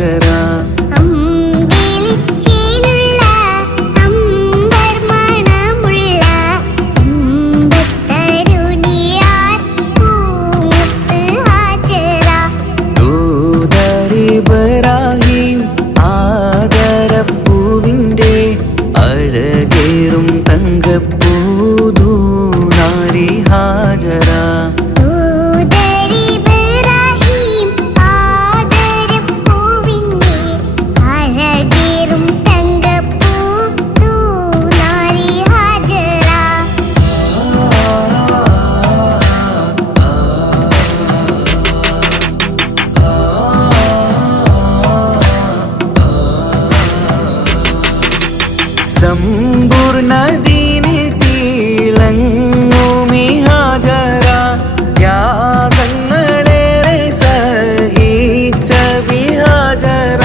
ഹാജറ. ഇബ്രാഹിം ആദരപ്പൂവിൻ്റെ അഴകേറും തങ്കപ്പൂതു നാരി ഹാജറ. സമ്പൂർണ്ണദീനിൽ തിളങ്ങുമി ഹാജറ. ത്യാഗങ്ങളേറെ സഹിച്ച ബിഹാജറ.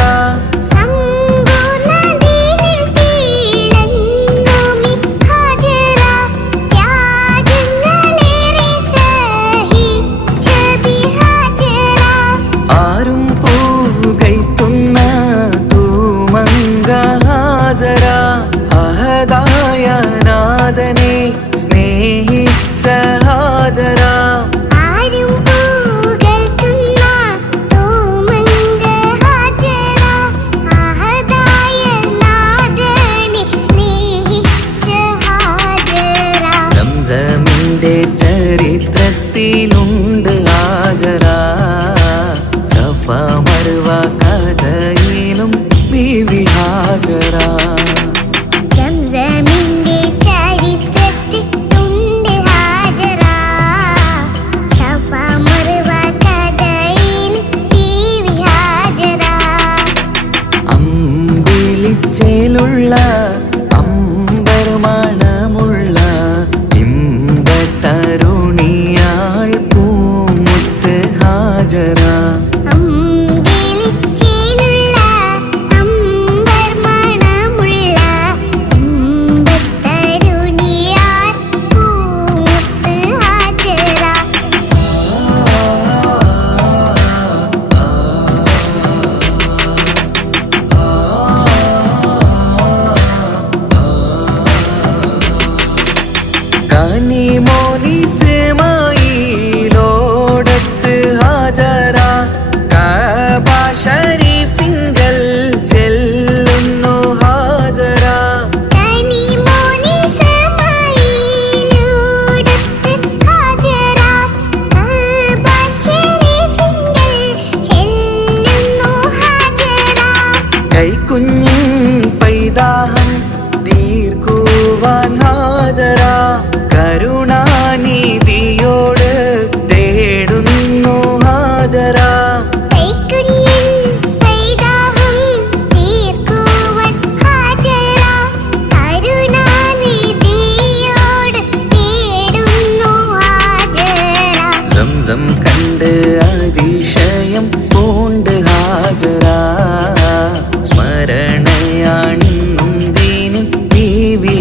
ആരും പൂകൈത്തുന്ന തൂമങ്ക ഹാജറ. അഹദായ നാഥനെ സ്നേഹിച്ച ഹാജറ. സംസമിന്റെ ചരിത്രത്തിലുണ്ട് ഹാജറ. സഫ മർവ കഥയിലും ബീവി ഹാജറ. അമ്പിളിച്ചേലുള്ള അമ്പർമണമുള്ള ഇമ്പത്തരുണിയാൾ പൂമുത്ത് ഹാജറ. കനിമോനിസമായിലോടത്ത് ഹാജറ. കഅബ ശരീഫിങ്കൽ ചെല്ലുന്നു ഹാജറ. കൈക്കുഞ്ഞിൻ പൈതാഹം തീർക്കുവാൻ ഹാജറ. കരുണാനിധിയോട് തേടുന്നു ഹാജറ. സംസം കണ്ട് അതിശയം പൂണ്ട് ഹാജറ. സ്മരണയാണിന്നും ദീനിൻ ബീവി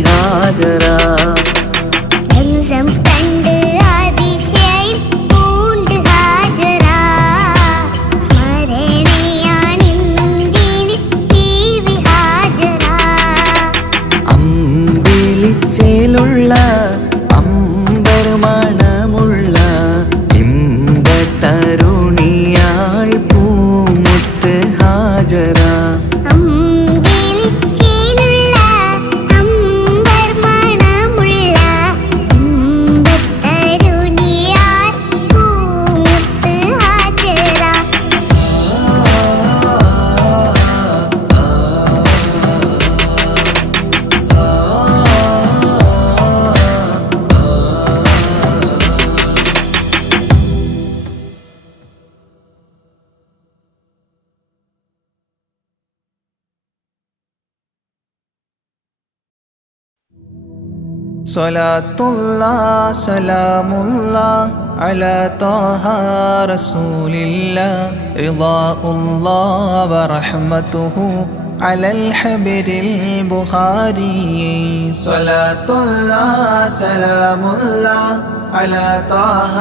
ഹാജറ. അമ്പിളിച്ചേലുള്ള അമ്പർമണമുള്ള ഇമ്പത്തരുണിയാൾ പൂമുത്ത് ഹാജറ. സ്വലാത്തുല്ലാ സലാമുല്ലാ അലാ ത്വാഹ റസൂലില്ലാ റിളാഉല്ലാ വറഹ്മതുഹു على الحبر البخاري صلاة الله سلام الله على طه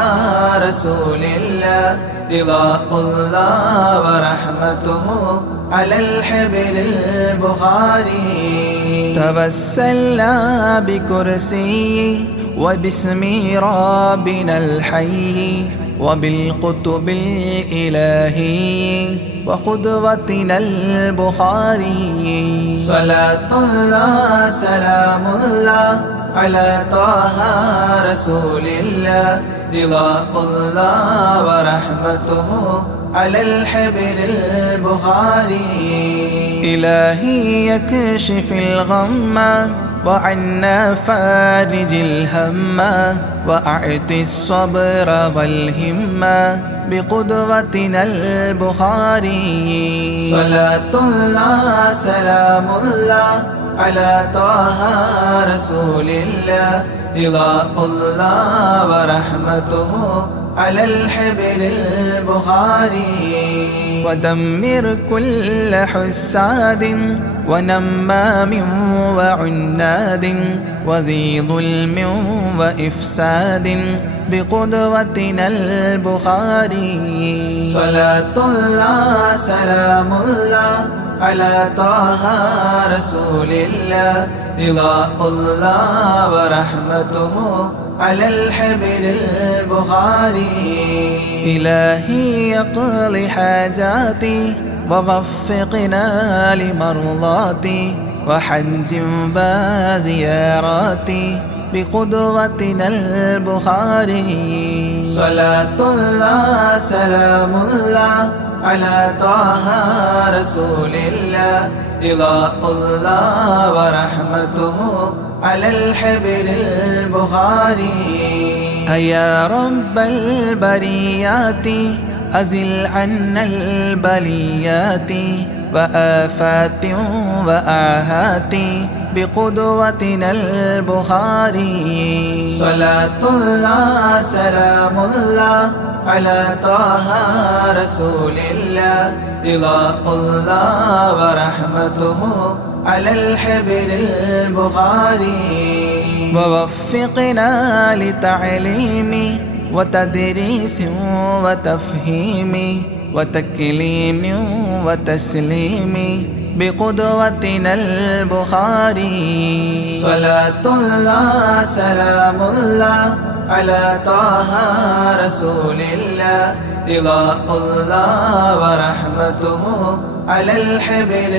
رسول الله رضاء الله ورحمته على الحبر البخاري توسلنا بكرسي وباسم ربنا الحي وبالقطب الإلهي وقدوتنا البخاري صلاة الله سلام الله على طه رسول الله رضاء الله ورحمته على الحبر البخاري إلهي يكشف الغم وعنا فارج الهم وأعط الصبر والهمة بقدوتنا البخاري صلاة الله سلام الله على طه رسول الله رضاء الله ورحمته على الحبر البخاري ودمر كل حساد ونمام وعناد وذي ظلم وإفساد بقدوتنا البخاري صلاة الله سلام الله على طه رسول الله رضاء الله ورحمته على الحبر البخاري إلهي يقضي حاجاتي ووفقنا لمرضاتي وحج وزياراتي بقدوتنا البخاري صلاة الله سلام الله على طه رسول الله رضاء الله ورحمته على الحبر البخاري يا رب البريات أزل عنا البليات وآفات وآهات بقدوتنا البخاري صلاة الله سلام الله على طه رسول الله رضاء الله ورحمته على الحبر البخاري ووفقنا لتعليم وتدريس وتفهيم وتكليم وتسليم بقدوتنا البخاري صلاة الله سلام الله على طه رسول الله رضاء الله ورحمته على الحبر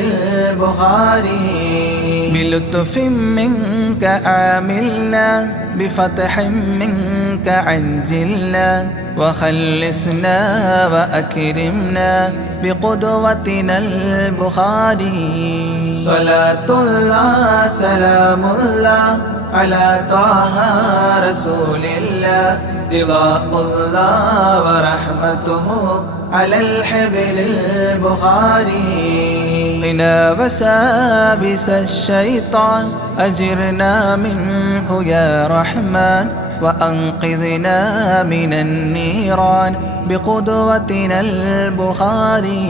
البخاري بلطف منك عاملنا بفتح منك عجلنا وخلصنا وأكرمنا بقدوتنا البخاري صلاة الله سلام الله على طه رسول الله رضاء الله ورحمته على الحبر البخاري قنا وسابس الشيطان أجرنا منه يا رحمن وأنقذنا من النيران بقدوتنا البخاري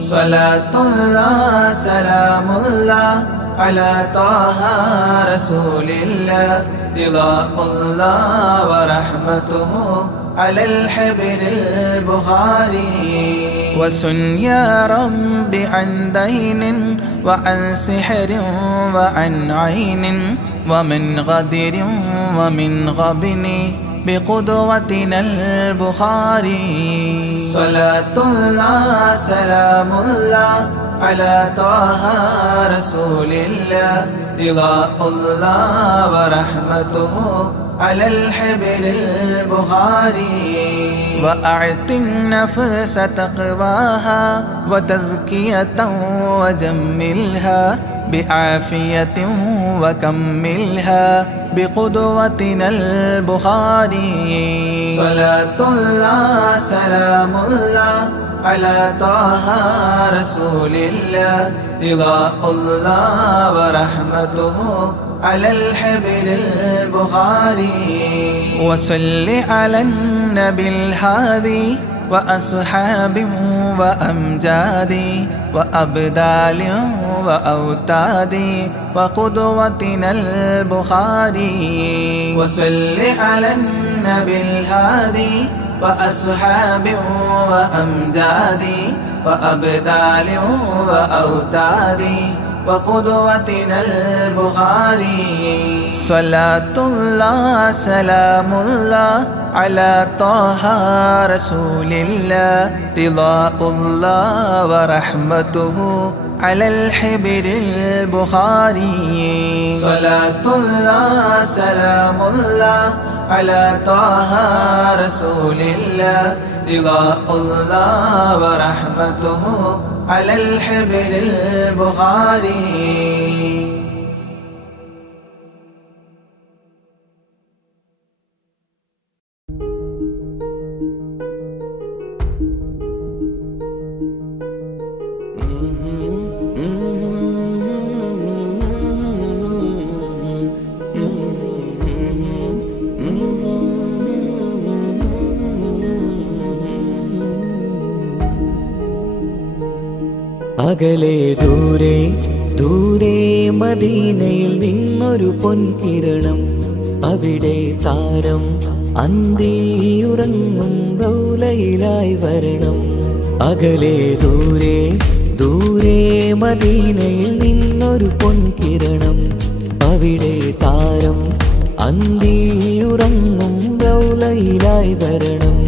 صلاة الله سلام الله على طه رسول الله رضاء الله ورحمته على الحبر البخاري وسن يا رب عن دين وعن سحر وعن عين ومن غدر ومن غبن بقدوتنا البخاري صلاة الله سلام الله على طه رسول الله رضاء الله ورحمته على الحبر البخاري وأعط النفس تقواها وتزكية وجملها بعافية وكملها بقدوتنا البخاري صلاة الله سلام الله على طه رسول الله رضاء الله ورحمته على الحبر البخاري وصل على النبي الهادي وأصحاب وأمجاد وأبدال وأوتاد وقدوتنا البخاري وصل على النبي الهادي وأصحاب وأمجاد وأبدال وأوتاد وقدوتنا البخاري صلاة الله سلام الله على طه رسول الله رضاء الله ورحمته على الحبر البخاري صلاة الله سلام الله على طه رسول الله رضاء الله ورحمته على الحبر البخاري. അകലെ ദൂരെ ദൂരെ മദീനയിൽ നിന്നൊരു പൊൻകിരണം, അവിടെ താരം അന്തിയുറങ്ങും റൗലയിലായി വരണം. അകലെ ദൂരെ ദൂരെ മദീനയിൽ നിന്നൊരു പൊൻകിരണം, അവിടെ താരം അന്തിയുറങ്ങും റൗലയിലായി വരണം.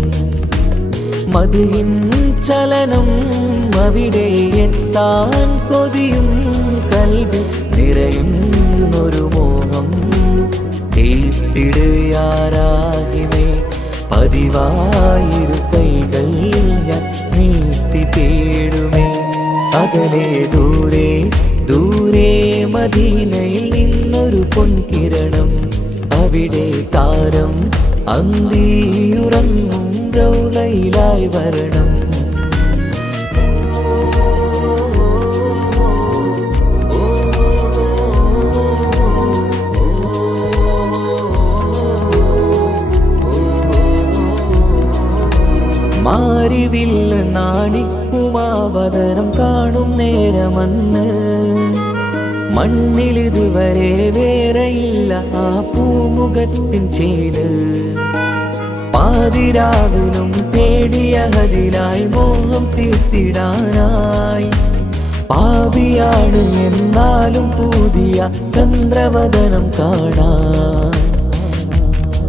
മദിഹിൻ ചലനം അവിടെ എത്താൻ കൊതിയും കൽബിൽ നിറയുന്നൊരു മോഹം. തീർത്തിടുയാരാഹിമേ പതിവായിരു കൈകൾ ഞാൻ നീട്ടി തേടുമേ. അകലെ ദൂരെ ദൂരെ മദീനയിൽ നിന്നൊരു പൊൻകിരണം, അവിടെ താരം അന്തിയുറങ്ങും റൗലയിലായി വരണം. മാരിവില്ല നാണിക്കുമാവതരം കാണും നേരമന്ന്, മണ്ണിലിതുവരെ വേറെയില്ല ആ പൂമുഖത്തിൻ ചേര്. പാതിരാവിലും തേടിയ ഹദിലായി മോഹം തീർത്തിടാനായി, പാപിയാണ് എന്നാലും പുതിയ ചന്ദ്രവദനം കാണാൻ.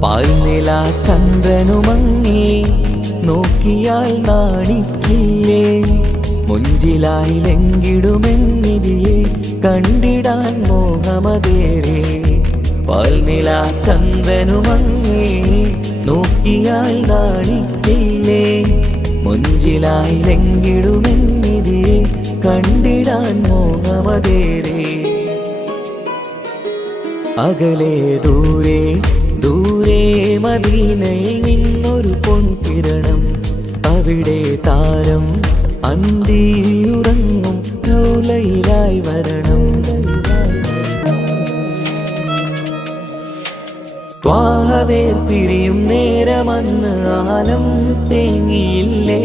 പാൽനില ചന്ദ്രനുമങ്ങി നോക്കിയാൽ നാണിക്കില്ലേ, മുഞ്ചിലായി ലംഘിടുമെന്നിതിയെ കണ്ടിടാൻ മോഹമതേറെ. പാൽനില ചന്ദ്രനുമങ്ങി നോക്കിയാൽ നാണിക്കില്ലേ, മുഞ്ചിലായി ലംഘിടുമെന്നിതിയെ കണ്ടിടാൻ മോഹമതേറെ. അകലെ ദൂരെ ദൂരെ മദീനയിൽ നിന്നൊരു പൊൻകിരണം, അവിടെ താരം അന്തിയുറങ്ങും റൗലയിലായി വരണം. ത്വാഹവേ പിരിയും നേരമന്ന് ആലം തേങ്ങിയില്ലേ,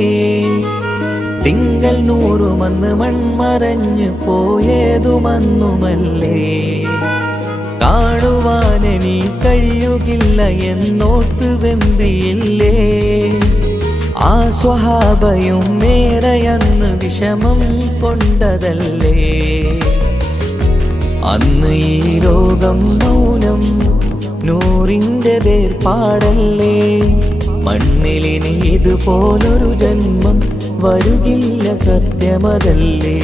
തിങ്കൾ നൂറുമന്ന് മൺമറഞ്ഞു പോയതുമന്നുമല്ലേ. കാണുവാനെനി കഴിയുകില്ല എന്നോർത്ത് വെമ്പിയില്ലേ, ആ സ്വഹാബയും മേറയന്ന് വിഷമം കൊണ്ടതല്ലേ. അന്ന് ഈ ലോകം മൗനം നൂറിൻ്റെ വേർപാടല്ലേ, മണ്ണിലിനി ഇതുപോലൊരു ജന്മം വരുകില്ല സത്യമതല്ലേ.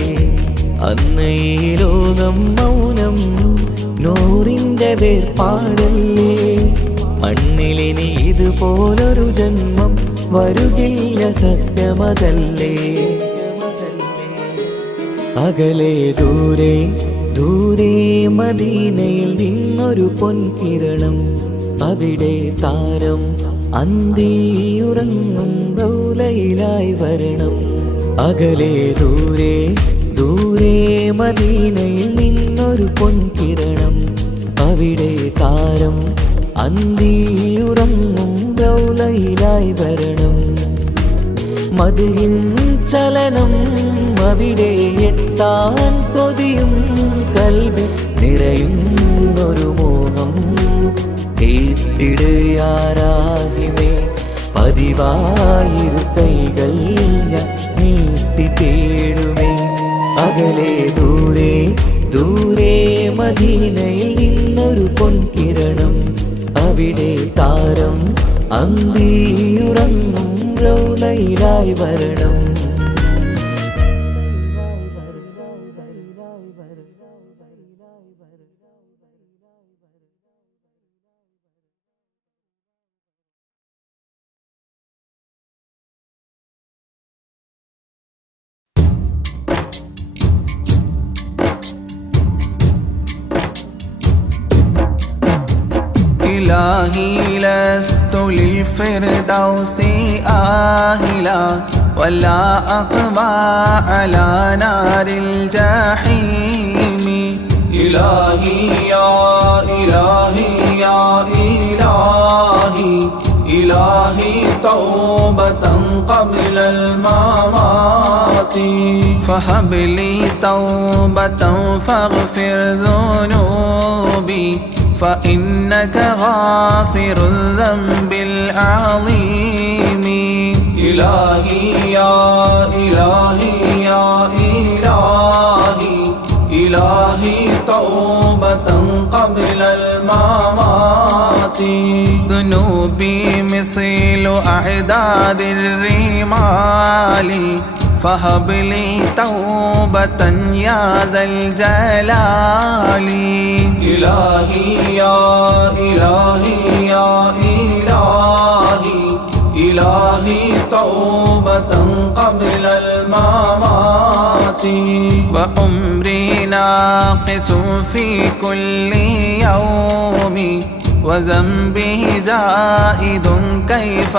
അന്ന് ഈ ലോകം മൗനം നൂറിൻ്റെ വേർപാടല്ലേ, മണ്ണിലിനി ഇതുപോലൊരു ജന്മം വരുകില്ല സത്യമതല്ലേ. അകലെ ദൂരെ ദൂരെ മദീനയിൽ നിന്നൊരു പൊൻകിരണം, അവിടെ താരം അന്തിയുറങ്ങും റൗലയിലായി വരണം. അകലെ ദൂരെ ദൂരെ മദീനയിൽ നിന്നൊരു പൊൻകിരണം, അവിടെ താരം അന്തിയുറങ്ങും റൗലയിലായി വരണം. മതിയിൻ ചലനം അവിടെ എത്താൻ കൊതിയും കൽബിൽ നിറയുന്നൊരു മോഹം ഏറ്റിടുയാരാഹിമേ പതിവായിരു കൈകൾ ഞാൻ നീട്ടി തേടുമേ അകലെ ദൂരെ ദൂരെ മദീനയിൽ നിന്നൊരു പൊൻകിരണം അവിടെ താരം അന്തിയുറങ്ങും റൗളയിലായി വരണം إلهي لست للفردوس آهلا ولا أقوى على نار الجحيم إلهي يا إلهي يا إلهي إلهي توبة قبل الممات فهب لي توبة فاغفر ذنوبي فإنك غافر الذنب العظيم إلهي يا إلهي يا إلهي إلهي توبة قبل الممات ذنوبي مثل أعداد الرمال فهب لي توبة يا ذا الجلال إلهي يا إلهي يا إلهي إلهي توبة قبل الممات وعمري ناقص في كل يوم وذنبه زائد كيف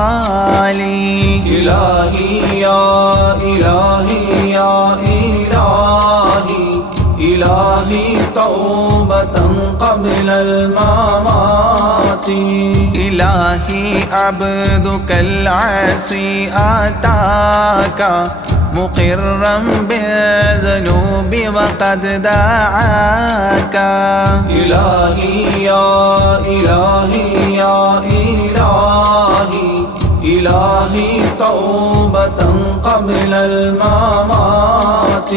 احتمالي إلهي يا إلهي يا إلهي إلهي توبة قبل الممات إلهي عبدك العاصي أتاك مقرا بالذنوب وقد دعاك إلهي يا إلهي يا إلهي إلهي توبة قبل الممات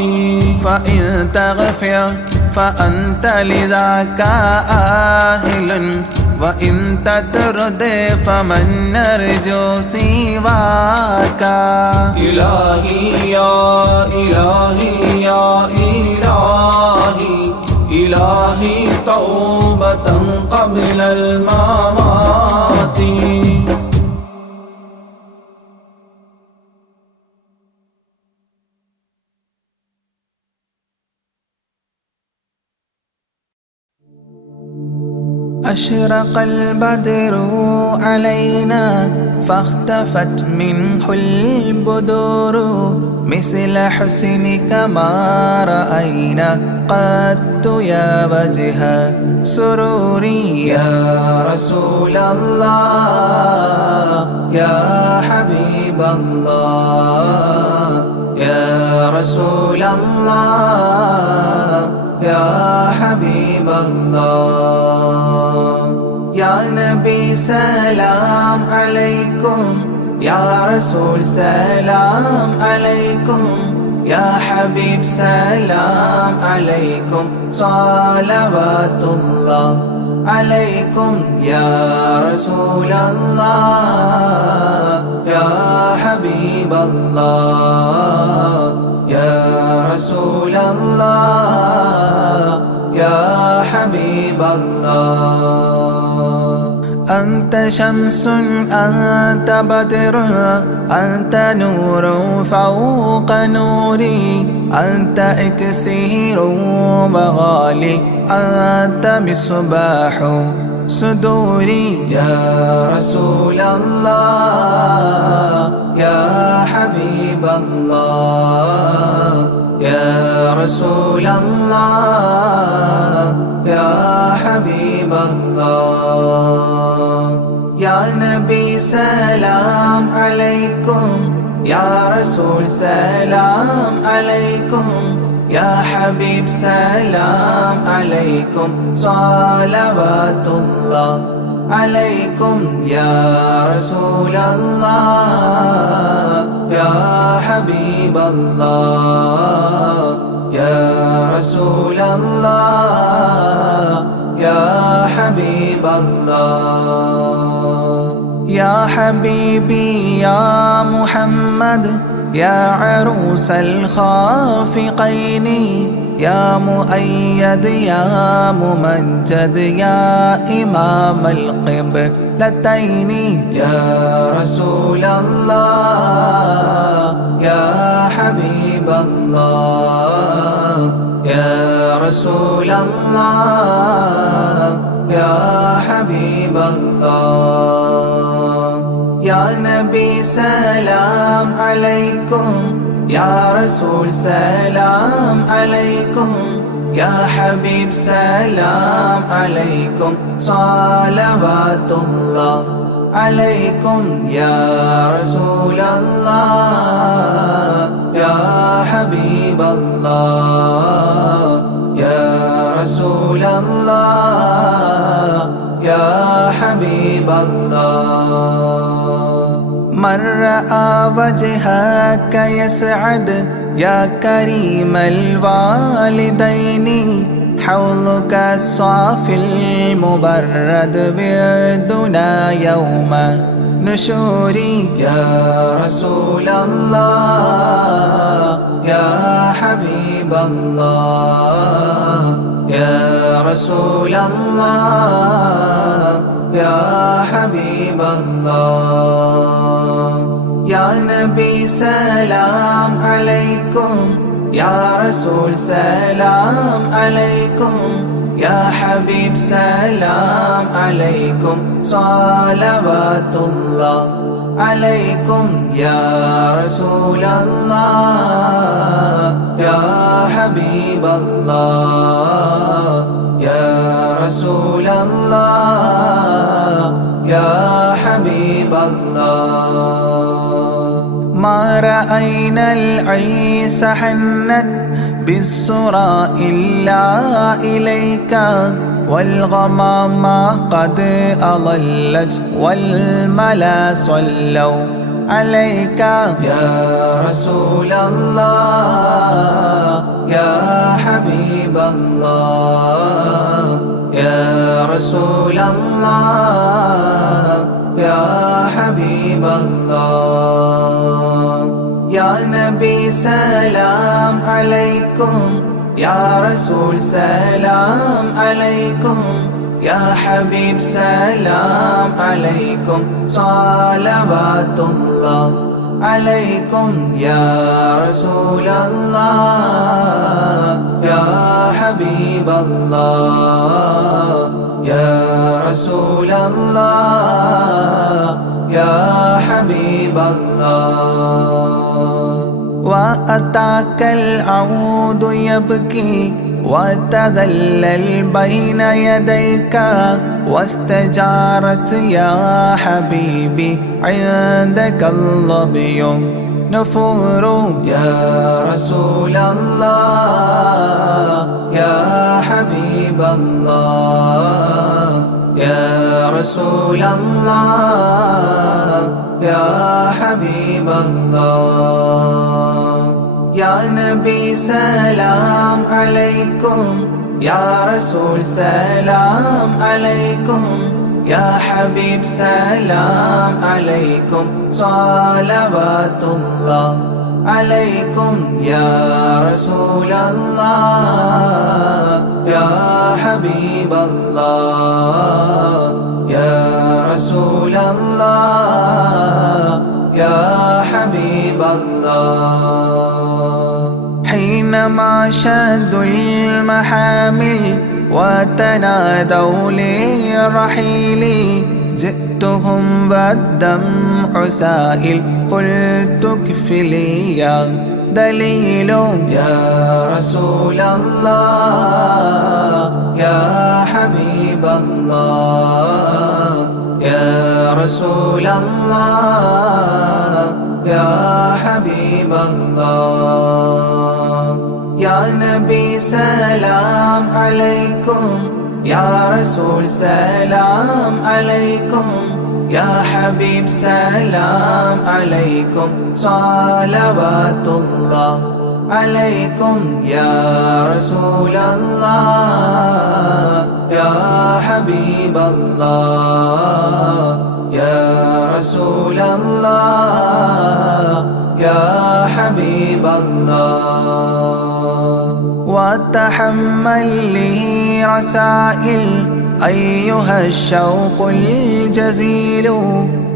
فإن تغفر فأنت لذاك أهل وإن تطرد فمن نرجو سواك إلهي يا إلهي يا إلهي إلهي توبة قبل الممات أشرق البدر علينا فاختفت منه البدور مثل حسنك ما رأينا قط يا وجه سروري يا رسول الله يا حبيب الله يا رسول الله يا حبيب الله يا نبي سلام عليكم يا رسول سلام عليكم يا حبيب سلام عليكم صلوات الله عليكم يا رسول الله يا حبيب الله يا رسول الله يا حبيب الله أنت شمس أنت بدر أنت نور فوق نوري أنت إكسير وغالي أنت مصباح صدوري يا رسول الله يا حبيب الله يا رسول الله يا حبيب الله يا نبي سلام عليكم يا رسول سلام عليكم يا حبيب سلام عليكم صلوات الله عليكم يا رسول الله يا حبيب الله يا رسول الله يا حبيب الله يا حبيبي يا محمد يا عروس الخافقين يا مؤيد يا ممجد يا إمام القبلتين يا رسول الله يا حبيب الله يا رسول الله يا حبيب الله يا نبي سلام عليكم يا رسول سلام عليكم يا حبيب سلام عليكم صلوات الله عليكم يا رسول الله يا حبيب الله يا رسول الله يا حبيب الله من رأى وجهك يسعد يا كريم الوالدين حوضك الصافي المبرد بردنا يوم نشوري يا رسول الله يا حبيب الله يا رسول الله يا حبيب الله يا نبي سلام عليكم يا رسول سلام عليكم يا حبيب سلام عليكم صلوات الله عليكم يا رسول الله يا حبيب الله يا رسول الله يا حبيب الله ما رأينا العيس حنت بالسرى إلا إليك والغمام قد أضلت والملا صلوا عليك يا رسول الله يا حبيب الله يا رسول الله يا حبيب الله يا نبي سلام عليكم يا رسول سلام عليكم يا حبيب سلام عليكم صلوات الله عليكم يا رسول الله يا حبيب الله يا رسول الله يا حبيب الله وأتاك العود يبكي وتذلل بين يديك واستجارت يا حبيبي عندك الظبي نفور يا رسول الله يا حبيب الله يا رسول الله يا حبيب الله يا نبي سلام عليكم يا رسول سلام عليكم يا حبيب سلام عليكم صلوات الله عليكم يا رسول الله يا حبيب الله يا رسول الله يا حبيب الله حينما شدوا المحامل وتنادوا للرحيل جئتهم والدمع سائل قلت اكفلي يا دليل يا رسول الله يا حبيب الله يا رسول الله يا حبيب الله يا نبي سلام عليكم يا رسول سلام عليكم يا حبيب سلام عليكم صلوات الله عليكم يا رسول الله يا حبيب الله يا رسول الله يا حبيب الله وتحمل لي رسائل أيها الشوق الجزيل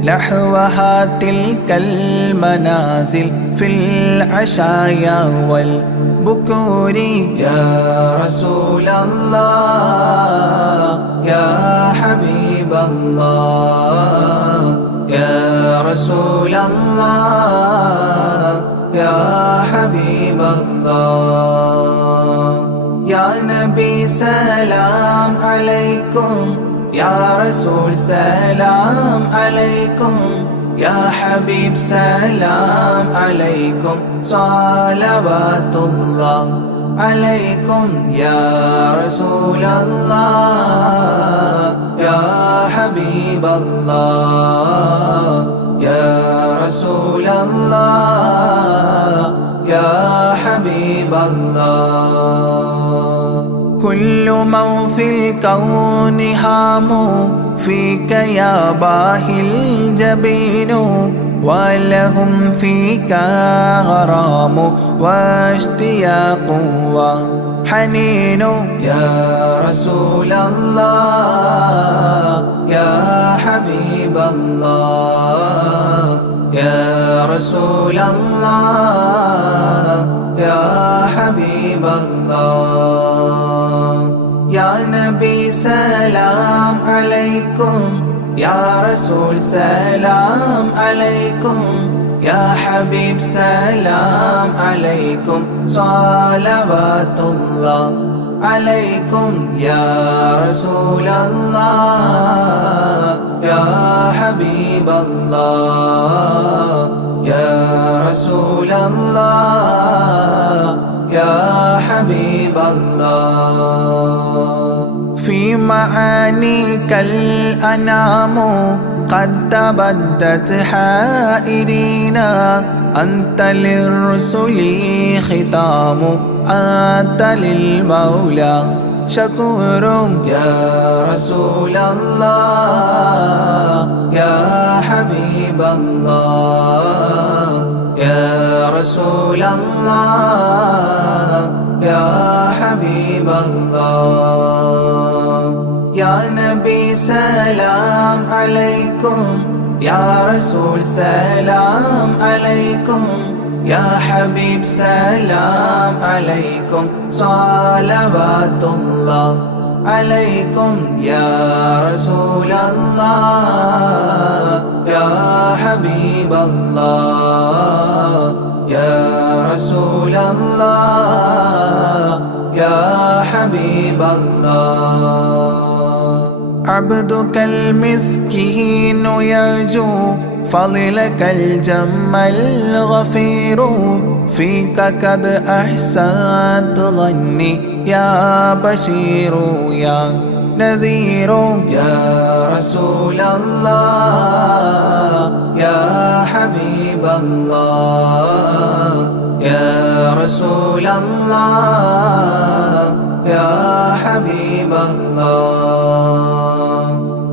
نحوها تلك المنازل في العشايا والبكور يا رسول الله يا حبيب الله يا رسول الله يا حبيب الله يا نبي سلام عليكم يا رسول سلام عليكم يا حبيب سلام عليكم صلوات الله عليكم يا رسول الله يا حبيب الله يا رسول الله يا حبيب الله كل من في الكون هام فيك يا باهي الجبين ولهم فيك غرام واشتياق وحنين يا رسول الله يا حبيب الله يا رسول الله يا حبيب الله يا نبي سلام عليكم يا رسول سلام عليكم يا حبيب سلام عليكم صلوات الله عليكم يا رسول الله يا حبيب الله يا رسول الله يا حبيب الله في معانيك الأنام قد تبدت حائرين أنت للرسل ختام أنت للمولى شكور يا رسول الله يا حبيب الله يا رسول الله يا حبيب الله يا نبي سلام عليكم يا رسول سلام عليكم يا حبيب سلام عليكم صلوات الله عليكم يا رسول الله يا حبيب الله يا رسول الله يا حبيب الله عبدك المسكين يرجو فضلك الجم الغفير فيك قد أحسنت ظني يا بشير يا نذير يا رسول الله يا حبيب الله يا رسول الله يا حبيب الله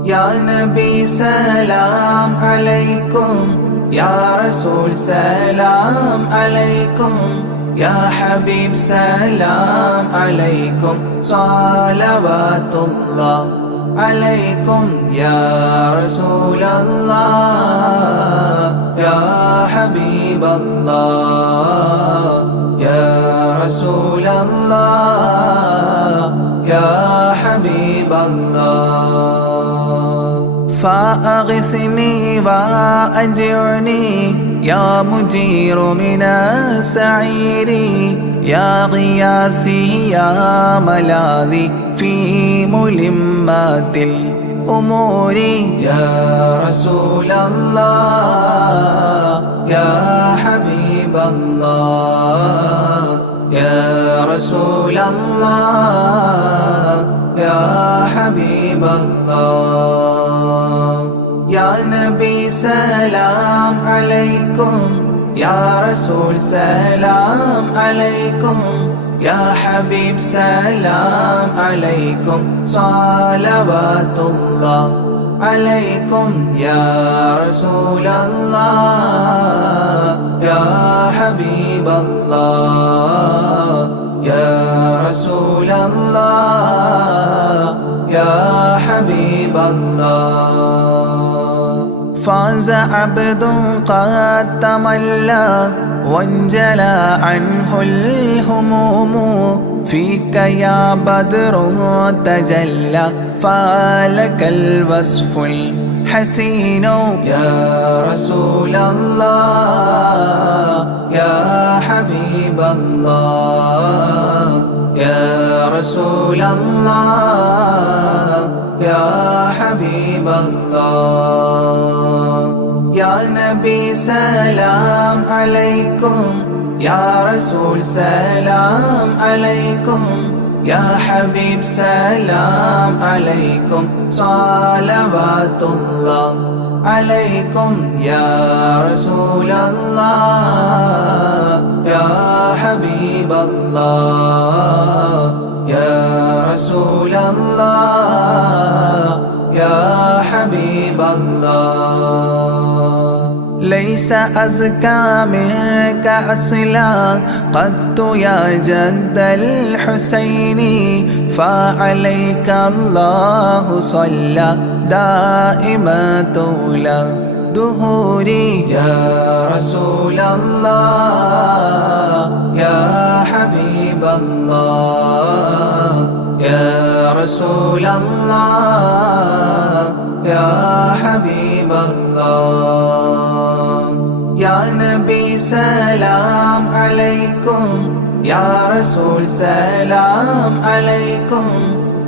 يا نبي سلام عليكم يا رسول سلام عليكم يا حبيب سلام عليكم صلوات الله عليكم يا رسول الله يا حبيب الله يا رسول الله يا حبيب الله فأغثني وأجرني يا مجير من السعير يا غياثي يا ملاذي في ملمات أموري يا رسول الله يا حبيب الله يا رسول الله يا حبيب الله يا نبي سلام عليكم يا رسول سلام عليكم يا حبيب سلام عليكم صلوات الله عليكم يا رسول الله يا حبيب الله يا رسول الله يا حبيب الله فاز عبد قد تملى وانجلى عنه الهموم فيك يا بدر تجلى فلك الوصف الحسين يا رسول الله يا حبيب الله يا رسول الله يا حبيب الله يا نبي سلام عليكم يا رسول سلام عليكم يا حبيب سلام عليكم صلوات الله عليكم يا رسول الله يا حبيب الله يا رسول الله يا حبيب الله ليس أزكى منك أصلا قدت يا جد الحسين فعليك الله صلى دائما طول دهوري يا رسول الله يا حبيب الله يا رسول الله يا حبيب الله يا نبي سلام عليكم يا رسول سلام عليكم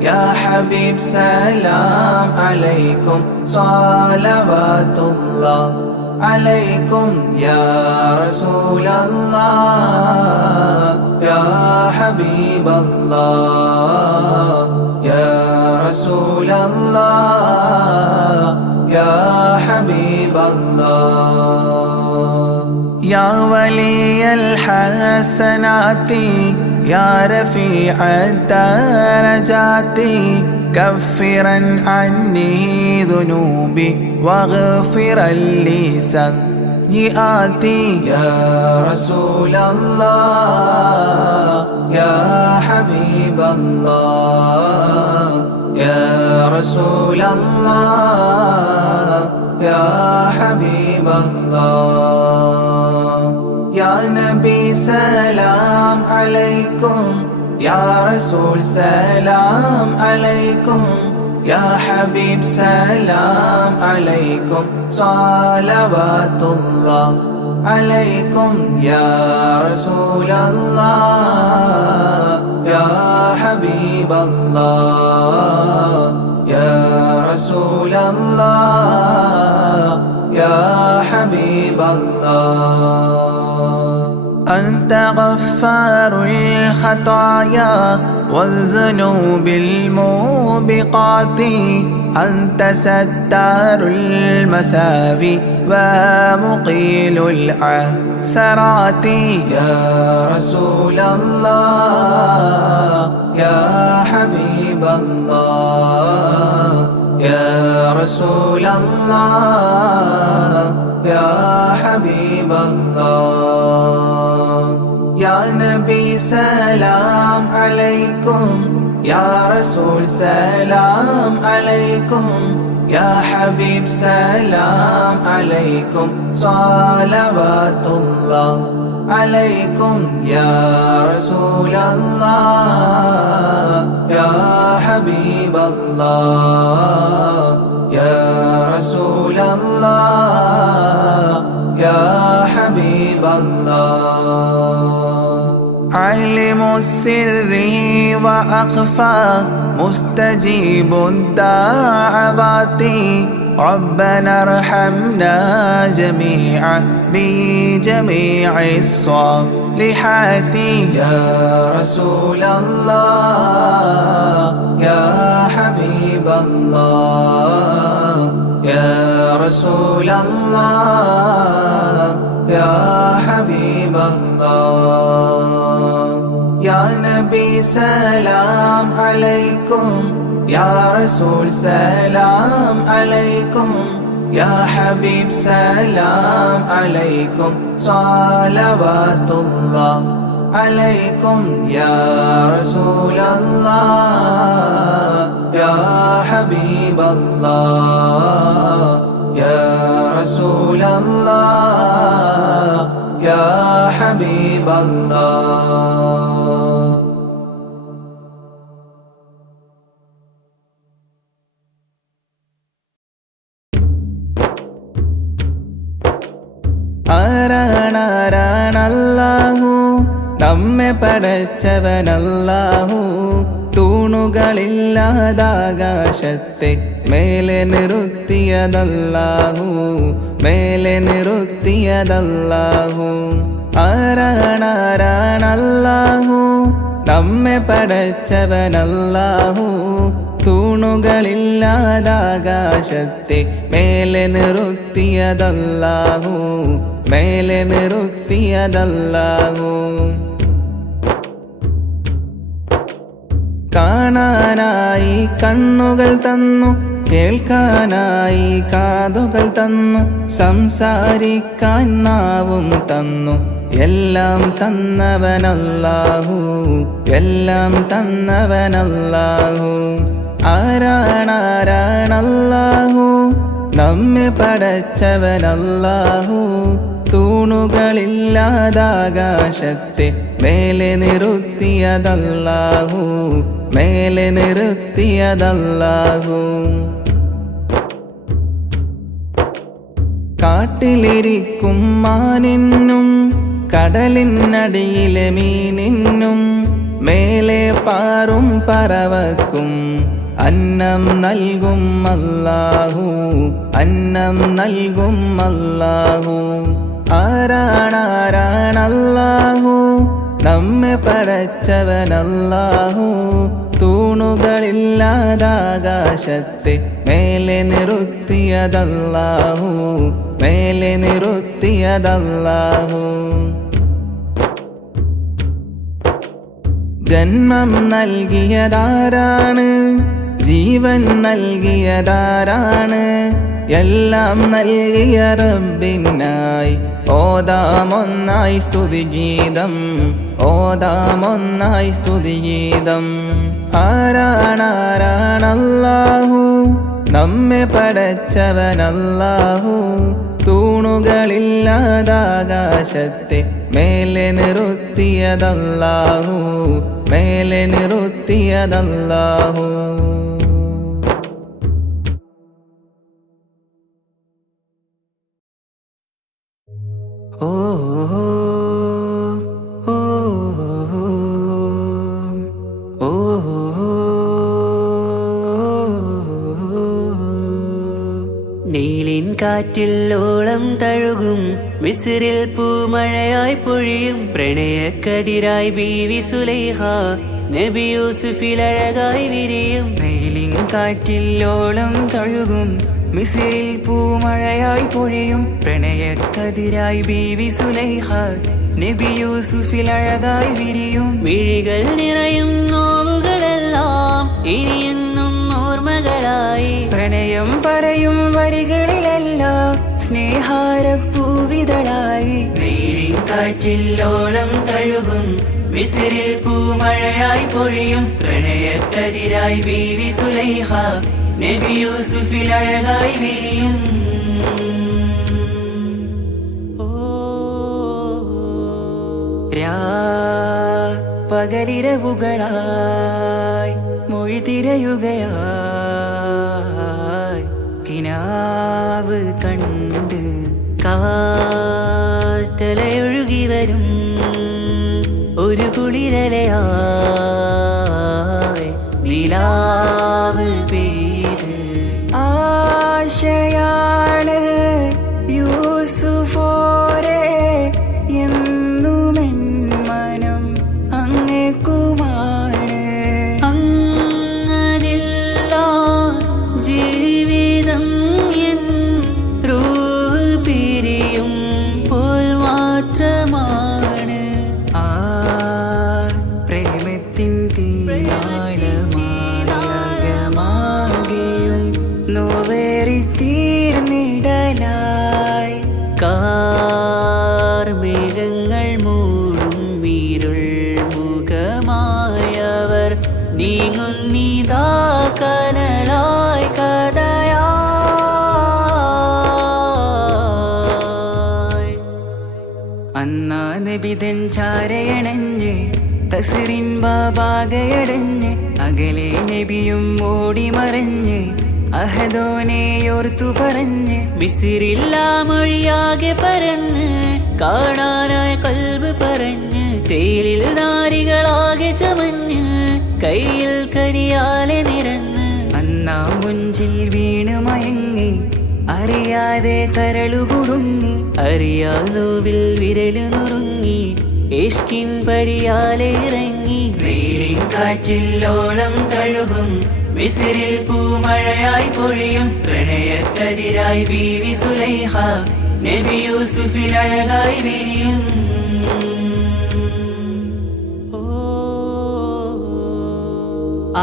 يا حبيب سلام عليكم صلوات الله عليكم يا رسول الله يا حبيب الله يا رسول الله يا حبيب الله يا ولي الحسنات يا رفيع الدرجات كفرا عني ذنوبي واغفرا لي سيئاتي يا رسول الله يا حبيب الله يا رسول الله يا حبيب الله يا نبي سلام عليكم يا رسول سلام عليكم يا حبيب سلام عليكم صلوات الله عليكم يا رسول الله يا حبيب الله يا رسول الله يا حبيب الله أنت غفار الخطايا والذنوب الموبقات أنت ستار المساوي ومقيل العثرات يا رسول الله يا حبيب الله يا رسول الله يا حبيب الله يا نبي سلام عليكم يا رسول سلام عليكم يا حبيب سلام عليكم صلوات الله عليكم يا رسول الله يا حبيب الله يا رسول الله يا حبيب الله علم السر وأخفى مستجيب الدعوات ربنا ارحمنا جميعا بجميع الصالحات يا رسول الله يا حبيب الله يا رسول الله يا حبيب الله يا نبي سلام عليكم يا رسول سلام عليكم يا حبيب سلام عليكم صلوات الله عليكم يا رسول الله يا حبيب الله يا رسول الله يا حبيب الله ആരാണല്ലാഹു നമ്മെ പടച്ചവനല്ലാഹു തൂണുകളില്ലാതാകാശത്തെ മേലെ നിർത്തിയതല്ലാഹു മേലെ നിർത്തിയതല്ലാഹു ആരാണല്ലാഹു നമ്മെ പടച്ചവനല്ലാഹു തൂണുകളില്ലാതാകാശത്തെ മേലെ നിർത്തിയതല്ലാഹു മേലെ നിർത്തിയതല്ലാഹു കാണാനായി കണ്ണുകൾ തന്നു കേൾക്കാനായി കാതുകൾ തന്നു സംസാരിക്കാൻ നാവും തന്നു എല്ലാം തന്നവനല്ലാഹു എല്ലാം തന്നവനല്ലാഹു ആരാണല്ലാഹു നമ്മെ പടച്ചവനല്ലാഹു തൂണുകളില്ലാതാകാശത്തെ മേലെ നിർത്തിയതല്ലാഹു മേലെ നിർത്തിയതല്ലാഹു കാട്ടിലിരിക്കും മാനിനും കടലിനടിയിലെ മീനിനും മേലെ പാറും പറവക്കും അന്നം നൽകും അല്ലാഹു അന്നം നൽകും അല്ലാഹു ആരാണല്ലാഹു നമ്മെ പടച്ചവനല്ലാഹു തൂണുകളില്ലാതാകാശത്തെ മേലെ നിർത്തിയതല്ലാഹു മേലെ നിർത്തിയതല്ലാഹു ജന്മം നൽകിയതാരാണ് ജീവൻ നൽകിയതാരാണ് എല്ലാം നൽകിയ റബ്ബിനായി ഓതാമൊന്നായി സ്തുതിഗീതം ഓതാമൊന്നായി സ്തുതിഗീതം ആരാണല്ലാഹു നമ്മെ പടച്ചവനല്ലാഹു തൂണുകളില്ലാതാകാശത്തെ മേലെ നിർത്തിയതല്ലാഹു മേലെ നിർത്തിയതല്ലാഹു ഓ ഓ ഓ നീലിൻ കാറ്റിൽ ഓളം തഴുകും മിസ്രിൽ പൂമഴയായി പൊഴിയും പ്രണയക്കതിരായി ബീവി സുലൈഹ നബി യൂസുഫിൽ അഴകായി വിരിയും നീലിൻ കാറ്റിൽ ഓളം തഴുകും മിസ്രിൽ പൂമഴയായി പൊഴിയും പ്രണയക്കതിരായി ബീവി സുലൈഹ നബി യൂസുഫിൽ അഴകായി വിരിയും മിഴികൾ നിറയും നോവുകളെല്ലാം ഇനിയെന്നും ഓർമ്മകളായി പ്രണയം പറയും വരികളിലെല്ലാം സ്നേഹാരപ്പൂവിതളായി നീലിൻ കാറ്റിൽ ഓളം തഴുകും മിസ്രിൽ പൂമഴയായി പൊഴിയും പ്രണയക്കതിരായി ബീവി സുലൈഹ നബി യൂസുഫിൽ അഴകായി വിരിയും പകലിരവുകളായി മൊഴി തിരയുകയായി കിനാവ് കണ്ട് കാറ്റലയൊഴുകി വരും ഒരു കുളിരലയായി നിലാ നീങ്ങുന്നിതാ കനലായി കഥയായി. അന്നാ നബിതൻ ചാരയണഞ്ഞ് കസറിൻ ബാബാകയടഞ്ഞ് അകലെ നബിയും ഓടി മറഞ്ഞ് അഹദോനെയോർത്തു പറഞ്ഞ് മിസിറില്ലാ മൊഴിയാകെ പരന്ന് കാണാനായി കൽബ് പറഞ്ഞ് ചേലിൽ നാരികളാകെ ചമഞ്ഞ് കയ്യിൽ കരിയാലെ നിരന്ന് അന്നാ മുഞ്ചിൽ വീണ് മയങ്ങി അറിയാതെ കരളുകുടുങ്ങി അറിയാലോവിൽ വിരലു നുറുങ്ങി ഇഷ്കിൻ പടിയാലെ ഇറങ്ങി വെയിലിൻ കാറ്റില്ലോളം തഴുകും മിസിറിൽ പൂമഴയായി പൊഴിയും പ്രണയക്കതിരായി ബീവി സുലൈഹ നബി യൂസുഫിൽ അഴകായി വിരിയും.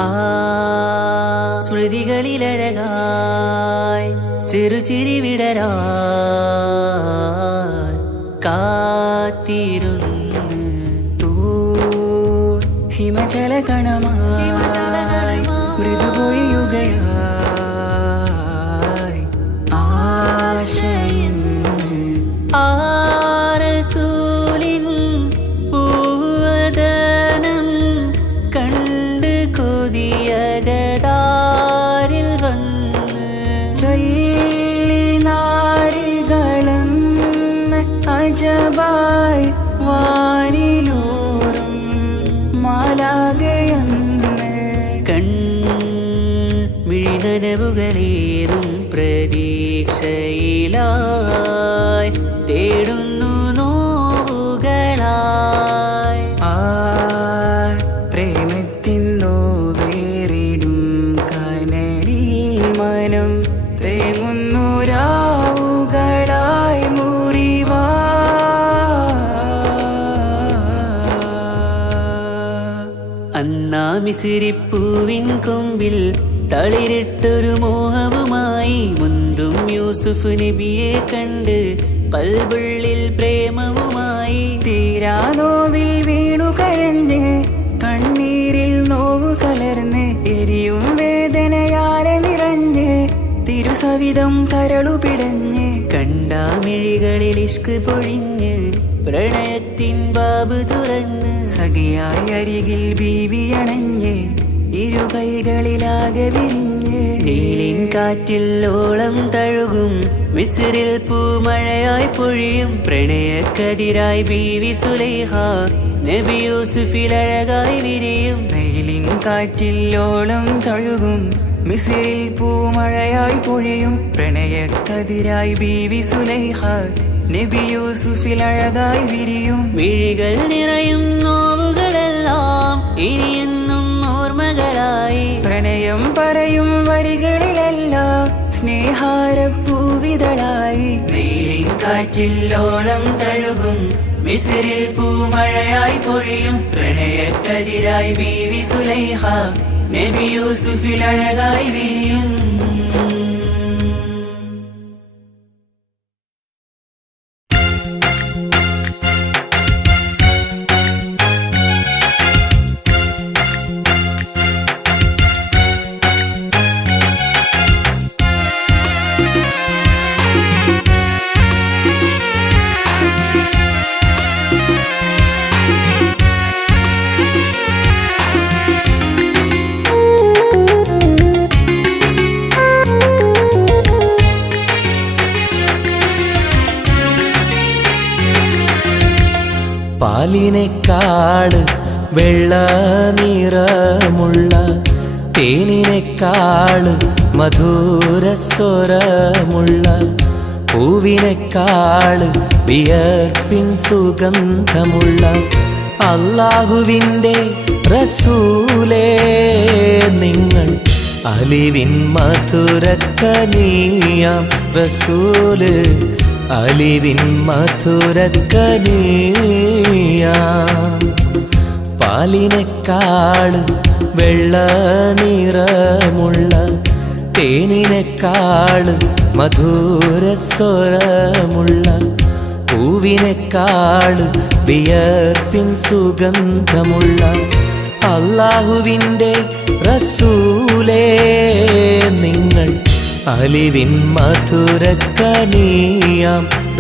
ആ സ്മൃതികളിലഴകായി ചെറുചിരി വിടരാൻ കാത്തിരുന്ന് ഹിമജല കണമായി മൃദുപൊഴിയുകയായി ആശയിൻ ആരസൂലിൻ പൂവദനം കണ്ട് കൊതിയകതാരിൽ വന്ന് ചൊല്ലി നാരികളെന്ന് അജബായി വാനിലൂറും മാലാകയെന്ന് വിഴിനനവുകളേറും പ്രതീക്ഷയിലായി തേടുന്നു നോവുകളായി. ആ പ്രേമത്തിൻ നോവേറിടും കനലിൽ മനം തേങ്ങുന്നു രാവുകളായി മുറിവാ. അന്നാ മിസിരിപ്പൂവിൻ കൊമ്പിൽ തളിരിട്ടൊരു മോഹവുമായി മുന്തും യൂസുഫ് നബിയെ കണ്ട് കൽബുള്ളിൽ പ്രേമവുമായി തീരാനോവിൽ വീണു കരഞ്ഞ് കണ്ണീരിൽ നോവു കലർന്ന് എരിയും വേദനയാലെ നിറഞ്ഞ് തിരുസവിധം കരളു പിടഞ്ഞ് കണ്ടാമിഴികളിൽ ഇഷ്ക് പൊഴിഞ്ഞ് പ്രണയത്തിൻ ബാബ് തുറന്ന് സഖിയായി അരികിൽ ബീവി അണഞ്ഞ് ഇരുകൈകളിലാകെ വിരിഞ്ഞ് നീലിൻ കാറ്റില്ലോളം തഴുകും മിസിറിൽ പൂമഴയായി പൊഴിയും പ്രണയക്കതിരായി ബീവി സുലൈഹ നബി യൂസുഫിൽ അഴകായി വിരിയും. വെയിലിൻ കാറ്റില്ലോളം തഴുകും മിസിറിൽ പൂമഴയായി പൊഴിയും പ്രണയക്കതിരായി ബീവി സുലൈഹ നബി യൂസുഫിൽ അഴകായി വിരിയും. മിഴികൾ നിറയും നോവുകളെല്ലാം ഇനിയെന്നും ഓർമ്മകളായി പ്രണയം പറയും വരികളിലെല്ലാം സ്നേഹാരപ്പൂവിതളായി. വെയിലിൻ കാറ്റില്ലോളം തഴുകും മിസിറിൽ പൂമഴയായി പൊഴിയും പ്രണയക്കതിരായി ബീവി സുലൈഹ നബി യൂസുഫിൽ അഴകായി വിരിയും. പാലിനേക്കാള് വെള്ള നിറമുള്ള തേനിനേക്കാള് മധുരസ്വരമുള്ള പൂവിനേക്കാള് വിയർപ്പിൻ സുഗന്ധമുള്ള അല്ലാഹുവിൻ്റെ റസൂലേ നിങ്ങൾ അലിവിൻ മധുരക്കനിയാം റസൂല് അലിവിൻ മധുരക്കനിയാം പാലിനേക്കാള് വെള്ള നിറമുള്ള തേനിനേക്കാള് മധുരസ്വരമുള്ള പൂവിനേക്കാള് വിയർപ്പിൻ സുഗന്ധമുള്ള അല്ലാഹുവിൻ്റെ റസൂലേ നിങ്ങൾ അലിവിൻ മധുരക്കനിയാം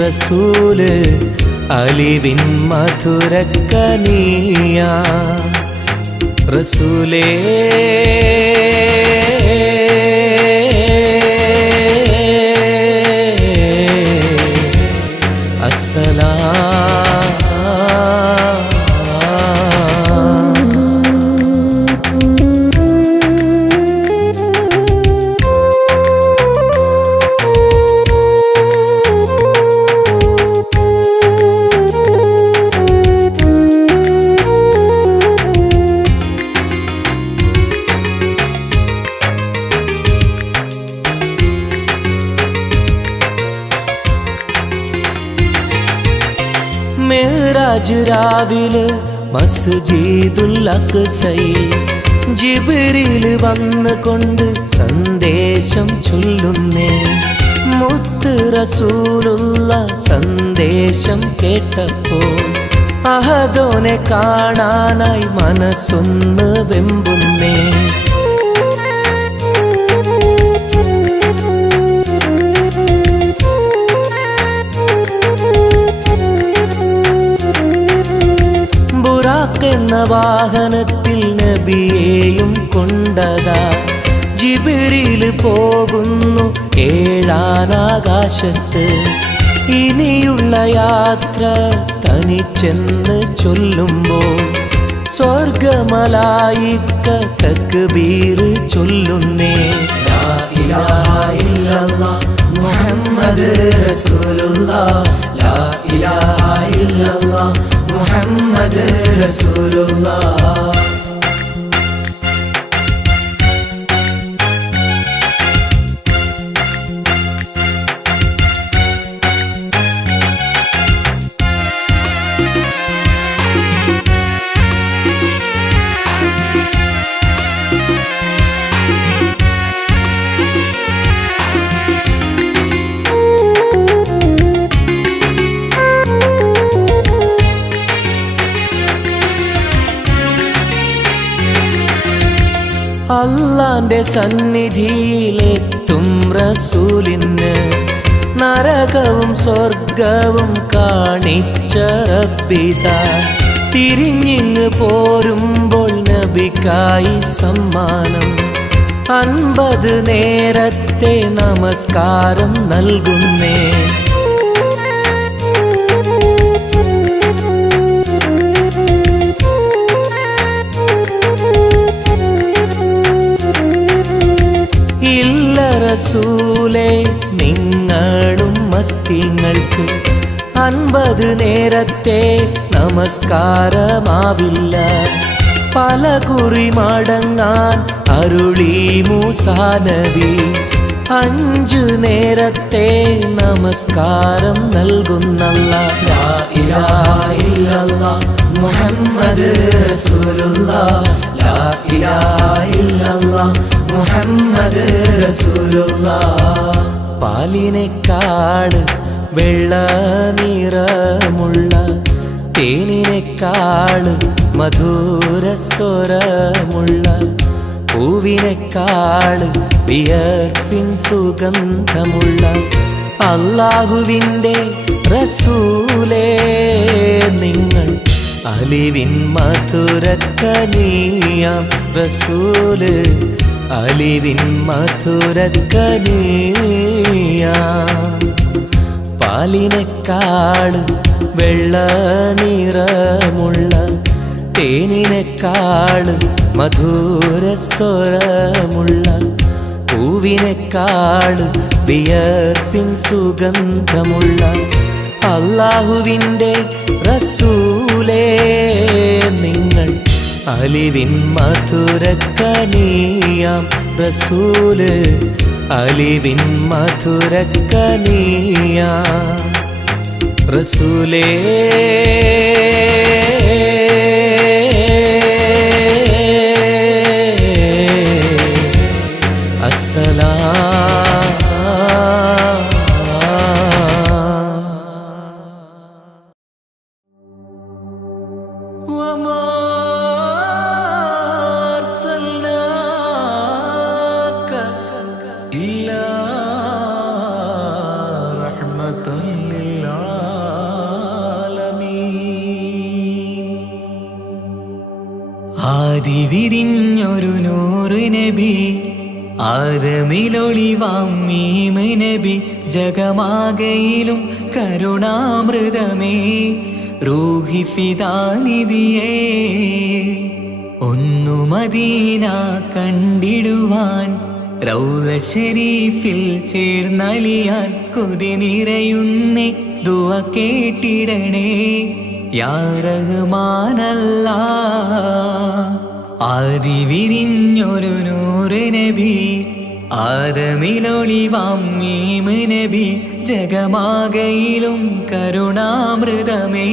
റസൂല് അലിവിൻ മധുരക്കനിയാം റസൂലേ മിഅ്റാജ് രാവിലെ മസ്ജിദുൽ അഖ്സയിൽ ജിബ്രീൽ വന്നുകൊണ്ട് സന്ദേശം ചൊല്ലുന്നേ മുത്ത് റസൂലുള്ള സന്ദേശം കേട്ടപ്പോൾ അഹദോനെ കാണാനായി മനസ്സൊന്ന് വെമ്പുന്നേ എന്ന വാഹനത്തിൽ നബിയെയും കൊണ്ടതാ ജിബ്രീൽ പോകുന്നു ഏഴാനാകാശത്ത് ഇനിയുള്ള യാത്ര തനിച്ചെന്ന് ചൊല്ലുമ്പോൾ സ്വർഗമലായിക്ക തക്ബീർ ചൊല്ലുന്നേ ലാ ഇലാഹ ഇല്ലല്ലാഹ് മുഹമ്മദ് റസൂലുള്ളാഹ് ലാ ഇലാഹ ഇല്ലല്ലാഹ് മുഹമ്മദ് റസൂലുള്ളാഹ് അല്ലാന്റെ സന്നിധിയിലെത്തും റസൂലിന് നരകവും സ്വർഗവും കാണിച്ച റബ്ബിതാ തിരിഞ്ഞിങ്ങ് പോരുമ്പോൾ നബിക്കായി സമ്മാനം 50 നേരത്തെ നമസ്കാരം നൽകുന്നേ റസൂലേ നിങ്ങളും മത്തിങ്ങൾക്ക് 50 നേരത്തെ നമസ്കാരമാവില്ല പല കുറി മടങ്ങാൻ അരുളി മൂസാ നബി 5 നേരത്തെ നമസ്കാരം നൽകുന്നല്ലാഹ് ലാ ഇലാഹ ഇല്ലല്ലാഹ് മുഹമ്മദ് റസൂലുള്ളാഹ് ലാ ഇലാഹ ഇല്ലല്ലാഹ് മുഹമ്മദ് റസൂലുള്ളാഹ് പാലിനെക്കാട് വെള്ള നിറമുള്ള തേനിനെക്കാട് മധുരസ്വരമുള്ള പൂവിനെക്കാട് വിയർപ്പിൻ സുഗന്ധമുള്ള അല്ലാഹുവിൻ്റെ റസൂലേ നിങ്ങൾ അലിവിൻ മധുരക്കനിയാം റസൂല് അലിവിൻ മധുരക്കനിയാം പാലിനെക്കാട് വെള്ള നിറമുള്ള തേനിനെക്കാട് മധുരസ്വരമുള്ള പൂവിനെക്കാട് വിയർപ്പിൻ സുഗന്ധമുള്ള അല്ലാഹുവിൻ്റെ റസൂലേ നിങ്ങൾ അലിവിൻ മധുരക്കനിയാം റസൂല് അലിവിൻ മധുരക്കനിയാം റസൂലേ ആദി വിരിഞ്ഞൊരു നൂറ് നബി ആദമിലൊളിവാം മീമ് നബി ജഗമാകയിലും കരുണാമൃതമേ റൂഹി ഫിദാനിധിയേ ഒന്നു മദീന കണ്ടിടുവാൻ റൗള ശരീഫിൽ ചേർന്നലിയാൻ കൊതി നിറയുന്നേ ദുആ കേട്ടിടണേ യാ റഹ്മാനല്ലാ ആദി വിരിഞ്ഞൊരു നൂറ് നബി ആദമിലൊളിവാം മീമ് നബി ജഗമാകയിലും കരുണാമൃതമേ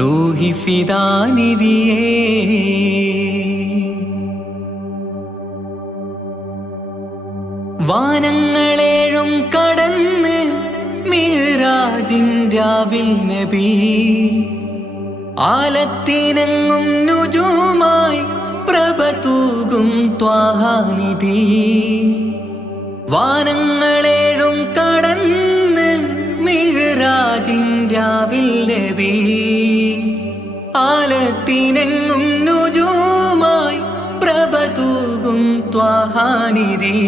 റൂഹി ഫിദാനിധിയേ വാനങ്ങളേഴും കടന്ന് മിഹ്റാജിൻ രാവിൽ നബി ആലത്തിനെങ്ങും നുജൂമായി പ്രഭ തൂകും ത്വാഹാനിധി വാനങ്ങളേഴും കടന്ന് മിഹ്റാജിൻ രാവിൽ നബി ആലത്തിനെങ്ങും നുജൂമായി പ്രഭ തൂകും ത്വാഹാനിധി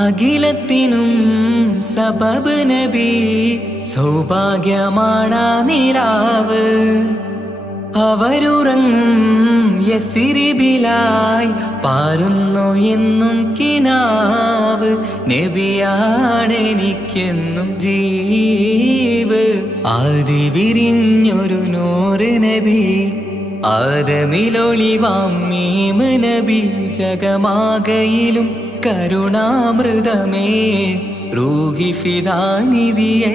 അഖിലത്തിനും സബബ് നബി സൗഭാഗ്യമാണ് നിലാവ് അവരുറങ്ങും യസിരിബിലായി പാരുന്നു എന്നും കിനാവ് നബിയാണെനിക്കെന്നും ജീവ് ആദി വിരിഞ്ഞൊരു നൂറ് നബി ആദമിലൊളിവാം മീമ് നബി ജഗമാകയിലും കരുണാമൃതമേ റൂഹി ഫിദാനിധിയേ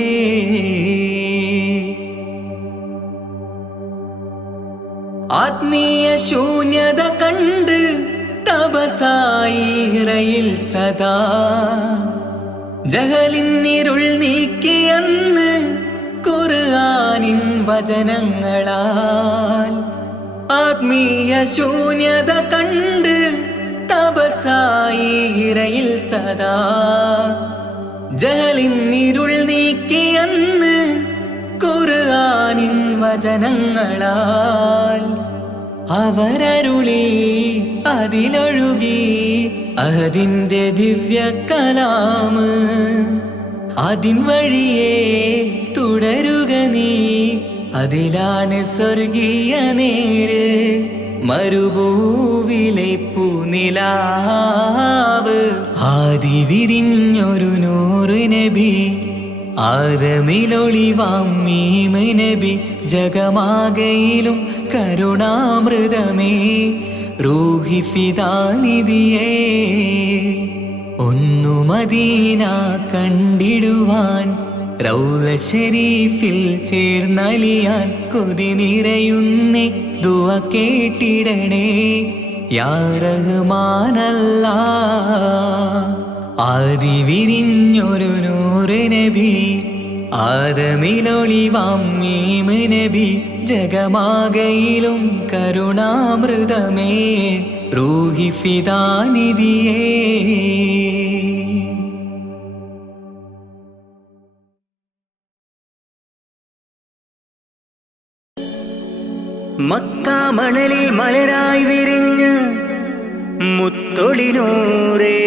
ആത്മീയ ശൂന്യത കണ്ട് തപസായി ഇറയിൽ സദാ ജഹലിന്നിരുൾ നീക്കിയന്ന് ഖുർആനിൻ വചനങ്ങളാൽ ആത്മീയ ശൂന്യത കണ്ട് തപസായി ഇറയിൽ സദാ ജഹലിന്നിരുൾ നീക്കിയന്ന് ഖുർആനിൻ വചനങ്ങളാൽ അവരരുളി അതിലൊഴുകി അതിൻ്റെ ദിവ്യ കലാമ് അതിൻ വഴിയേ തുടരുക നീ അതിലാണ് സ്വർഗീയ നേര് മരുഭൂവിലെ പൂനിലാവ് ആദി വിരിഞ്ഞൊരു നൂറ് നബി ആദമിലൊളിവാം മീമ് നബി ജഗമാകയിലും കരുണാമൃതമേ റൂഹി ഫിദാനിധിയേ ഒന്നു മദീന കണ്ടിടുവാൻ റൗള ശരീഫിൽ ചേർന്നലിയാൻ കൊതി നിറയുന്നേ ദുആ കേട്ടിടണേ യാ റഹ്മാനല്ലാ ആദി വിരിഞ്ഞൊരു നൂറ് നബി ആദമിലൊളിവാം മീമ് നബി ജഗമാകയിലും കരുണാമൃതമേ റൂഹി ഫിദാനിധിയേ മക്കാ മണലിൽ മലരായി വിരിഞ്ഞ് മുത്തൊളിനൂറേ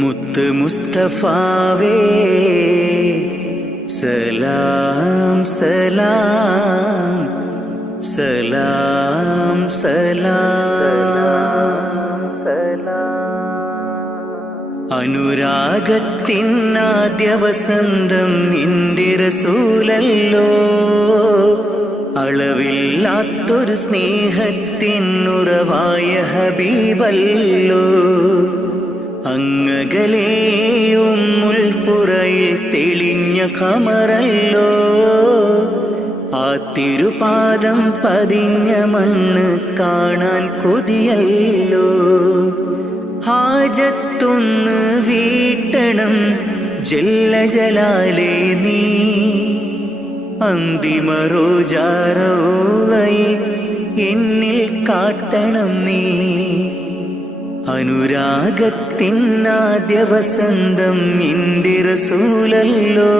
മുത്ത് മുസ്തഫാവേ സലാം സലാം സലാം സലാം അനുരാഗത്തിനാദ്യ വസന്തം നിന്റെ റസൂലല്ലോ അളവില്ലാത്തൊരു സ്നേഹത്തിനുറവായ ഹബീബല്ലോ അങ്ങകലേ ഉമ്മുൽ ഖുറയിൽ തെളിഞ്ഞ ഖമറല്ലോ ആ തിരുപാദം പതിഞ്ഞ മണ്ണ് കാണാൻ കൊതിയല്ലോ ഹാജത്തൊന്ന് വീട്ടണം ജല്ല ജലാലേ നീ അന്തിമ റോജാറോളയെ എന്നിൽ കാട്ടണം നീ അനുരാഗത്തിനാദ്യ വസന്തം നിന്റെ റസൂലല്ലോ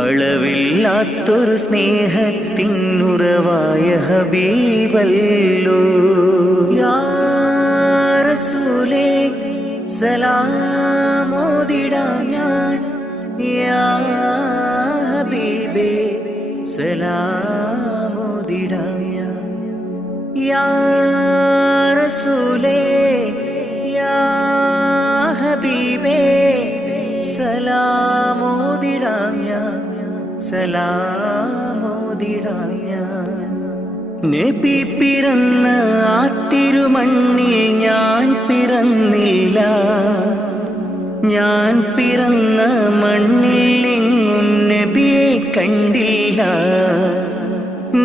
അളവില്ലാത്തൊരു സ്നേഹത്തിനുറവായ ഹബീബല്ലോ യാ റസൂലേ സലാമോദിടാം ഞാൻ യാ ഹബീബേ സലാമോദിടാം ഞാൻ യാ റസൂലേ യാ ഹബീബേ സലാമോദിടാം ഞാൻ സലാമോദിടാം ഞാൻ നബി പിറന്ന ആ തിരുമണ്ണിൽ ഞാൻ പിറന്നില്ല ഞാൻ പിറന്ന മണ്ണിൽ എങ്ങും നബിയെ കണ്ടില്ല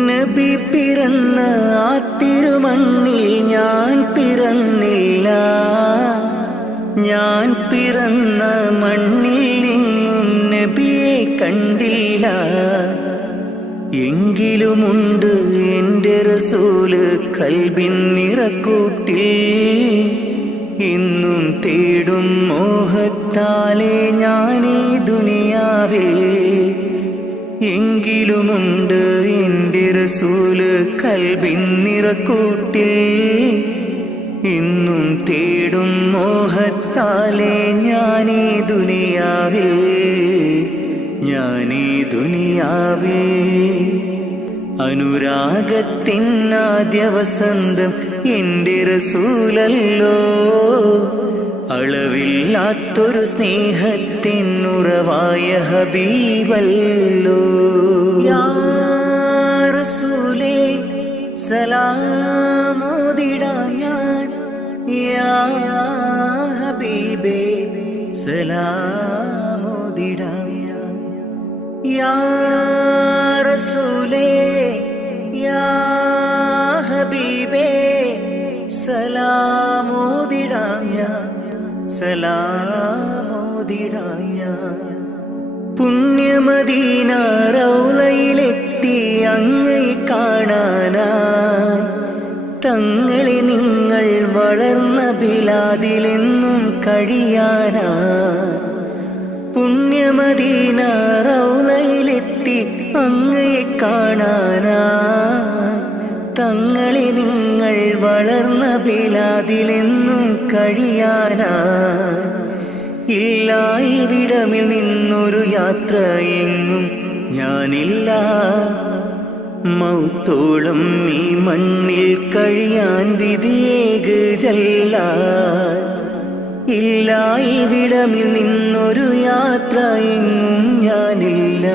നബി പിറന്ന ആ തിരുമണ്ണിൽ ഞാൻ പിറന്നില്ല ഞാൻ പിറന്ന മണ്ണിൽ എങ്ങും നബിയെ കണ്ടില്ല എങ്കിലുമുണ്ട് എൻ്റെ റസൂല് കൽബിൻ നിറക്കൂട്ടിൽ ഇന്നും തേടും മോഹത്താലെ ഞാനീ ദുനിയാവിൽ എങ്കിലുമുണ്ട് എൻ്റെ റസൂല് കൽബിൻ നിറക്കൂട്ടിൽ ഇന്നും തേടും മോഹത്താലെ ഞാനീ ദുനിയാവിൽ ഞാനീ ദുനിയാവിൽ അനുരാഗത്തിനാദ്യ വസന്തം എൻ്റെ റസൂലല്ലോ അളവില്ലാത്തൊരു സ്നേഹത്തിനുറവായ ഹബീബല്ലോ യാ റസൂലേ സലാമോദിടാം ഞാൻ യാ ഹബീബേ സലാമോദിടാം ഞാൻ യാ റസൂലേ യാ ഹബീബേ സലാമോദിടാം ഞാൻ സലാമോദിടാം ഞാൻ പുണ്യമദീന റൗളയിലെത്തി അങ്ങയെ കാണാനായി തങ്ങളെ നിങ്ങൾ വളർന്ന ബിലാദിലെന്നും കഴിയാനായി പുണ്യമദീന റൗളയിലെത്തി അങ്ങയെ കാണാനായി തങ്ങളെ നിങ്ങൾ വളർന്ന ബിലാദിലെന്നും കഴിയാനായി ഇല്ല ഇവിടമിൽ നിന്നൊരു യാത്ര എങ്ങും ഞാനില്ല മൗത്തോളം ഈ മണ്ണിൽ കഴിയാൻ വിധിയേക് ജല്ല ഇല്ല ഇവിടമിൽ നിന്നൊരു യാത്ര എങ്ങും ഞാനില്ല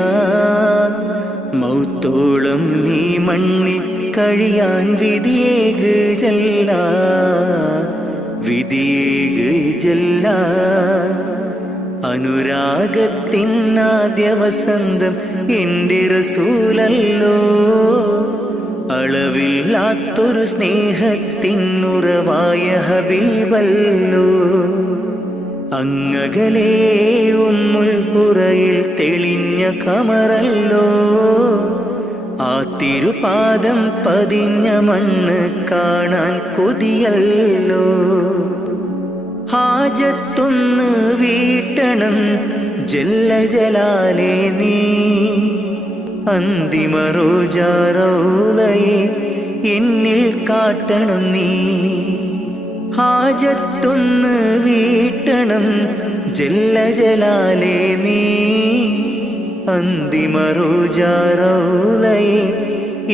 മൗത്തോളം ഈ മണ്ണിൽ കഴിയാൻ വിധിയേക് ജല്ല വിധിയേക് ജല്ല അനുരാഗത്തിനാദ്യ വസന്തം എൻ്റെ റസൂലല്ലോ അളവില്ലാത്തൊരു സ്നേഹത്തിനുറവായ ഹബീബല്ലോ അങ്ങകലേ ഉമ്മുൽ ഖുറയിൽ തെളിഞ്ഞ കമറല്ലോ ആ തിരുപാദം പതിഞ്ഞ മണ്ണ് കാണാൻ കൊതിയല്ലോ ഹാജത്തൊന്ന് വീട്ടണം ജല്ല ജലാലേ നീ അന്തിമ റോജാറൗളയെ എന്നിൽ കാട്ടണം നീ ഹാജത്തൊന്ന് വീട്ടണം ജല്ല ജലാലേ നീ അന്തിമ റോജാറൗളയെ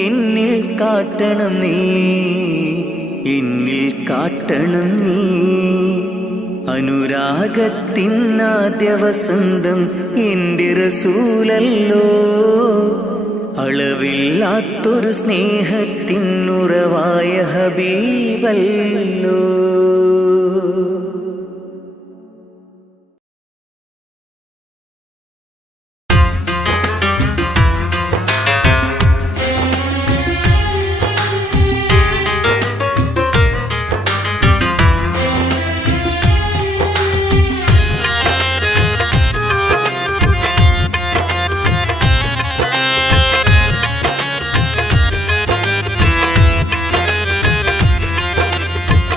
എന്നിൽ കാട്ടണം നീ എന്നിൽ കാട്ടണം നീ അനുരാഗത്തിനാദ്യ വസന്തം എൻ്റെ റസൂലല്ലോ അളവില്ലാത്തൊരു സ്നേഹത്തിനുറവായ ഹബീബല്ലോ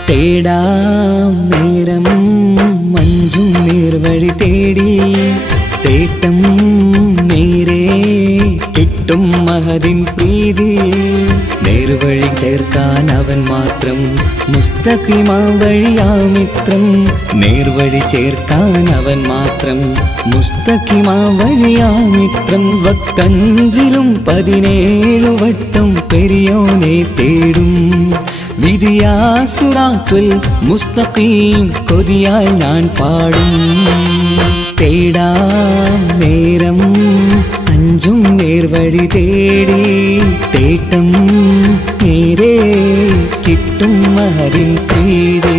തേടാം നേരം മഞ്ചും നേർവഴി തേടി തേട്ടം നേരെ കിട്ടും മഹദിൻ പ്രീതി. നേർവഴി ചേർക്കാൻ അവൻ മാത്രം മുസ്തഖിമാ വഴിയാ മിത്രം. നേർവഴി ചേർക്കാൻ അവൻ മാത്രം മുസ്തഖിമാ വഴിയാ മിത്രം. വക്തഞ്ചിലും 17 വട്ടം പെരിയോനെ തേടും വിധിയാ സിറാത്തുൽ മുസ്തഖീം കൊതിയാൽ ഞാൻ പാടും. തേടാം നേരം അഞ്ചും നേർവഴി തേടി തേട്ടം നേരെ കിട്ടും മഹദിൻ പ്രീതി.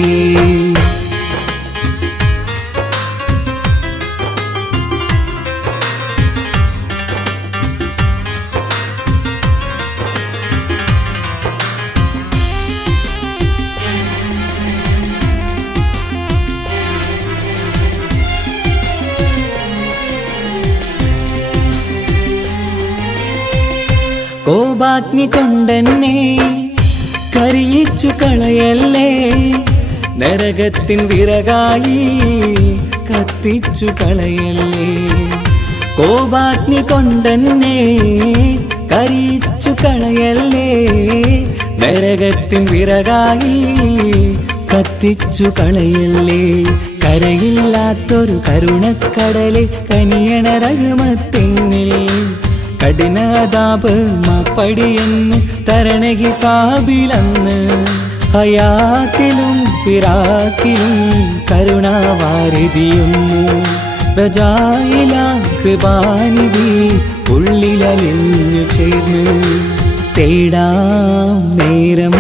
കോപാഗ്നി കൊണ്ടെന്നെ കരിയിച്ചു കളയല്ലേ, നരകത്തിൻ വിറകായി കത്തിച്ചു കളയല്ലേ. കോപാഗ്നി കൊണ്ടെന്നെ കരിയിച്ചു കളയല്ലേ, നരകത്തിൻ വിറകായി കത്തിച്ചു കളയല്ലേ. കരയില്ലാത്തൊരു കരുണക്കടലെ കനിയണ റഹ്മത്തിന്നിൽ കഠിനാദാബ് മാപ്പടിയെന്ന് തരണ ഹിസാബിലന്ന്. ഹയാത്തിലും ഫിറാക്കിലും കരുണാവാരിതിയൊന്ന് പ്രജായില കൃപാനിധി ഉള്ളിലലിഞ്ഞു ചേർന്ന്. തേടാം നേരം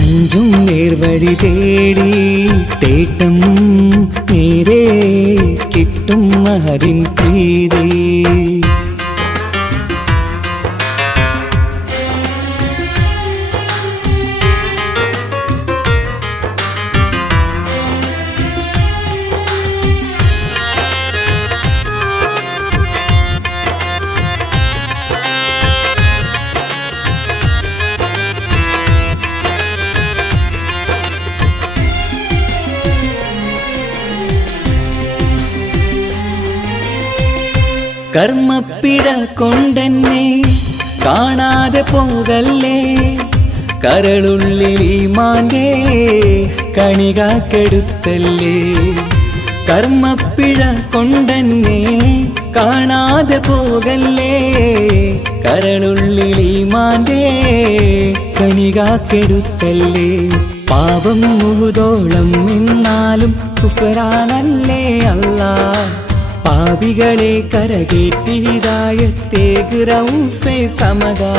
അഞ്ചും നേർവഴി തേടി തേട്ടം നേരെ കിട്ടും മഹദിൻ പ്രീതി. കർമ്മപ്പിഴ കൊണ്ടെന്നെ കാണാതെ പോകല്ലേ, കരളുള്ളിൽ ഈമാന്റെ കണികാക്കെടുത്തല്ലേ. കർമ്മപ്പിഴ കൊണ്ടെന്നെ കാണാതെ പോകല്ലേ, കരളുള്ളിൽ ഈമാന്റെ കണികാക്കെടുത്തല്ലേ. പാപം മുഹുദോളം നിന്നാലും കുഫ്റാനല്ലേ അല്ലാ. പാപികളെ കരകേറ്റി ഹിദായത്തേക് റഊഫേ സമദാ.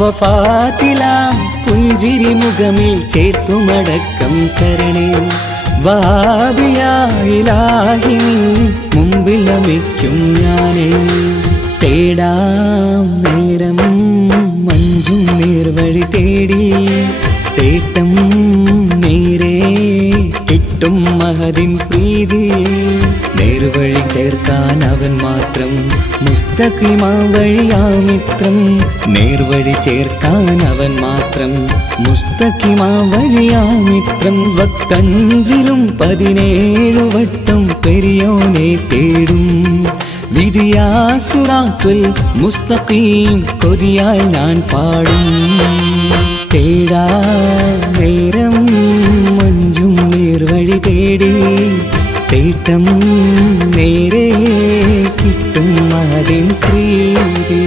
വഫാത്തിലാം പുഞ്ചിരി മുഖമിൽ ചേർത്തുമടക്കം തരണേ. വഹാബിയായിലാഹി നിൻ മുമ്പിൽ നമിക്കും ഞാനേ. തേടാം നേരം മഞ്ചും നേർവഴി തേടി തേട്ടം നേരെ കിട്ടും മഹദിൻ പ്രീതി. നേർവഴി ചേർക്കാൻ അവൻ മാത്രം മുസ്തഖിമാ വഴിയാ മിത്രം. നേർവഴി ചേർക്കാൻ അവൻ മാത്രം മുസ്തഖിമാ വഴിയാ മിത്രം. വക്തഞ്ചിലും 17 വട്ടം പെരിയോനെ തേടും വിധിയാ സിറാത്തുൽ മുസ്തഖീം കൊതിയാൽ ഞാൻ പാടും. തേടാ നേരം മഞ്ചും നേർവഴി തേടി തേട്ടം നേരെ കിട്ടും മഹദിൻ പ്രീതി.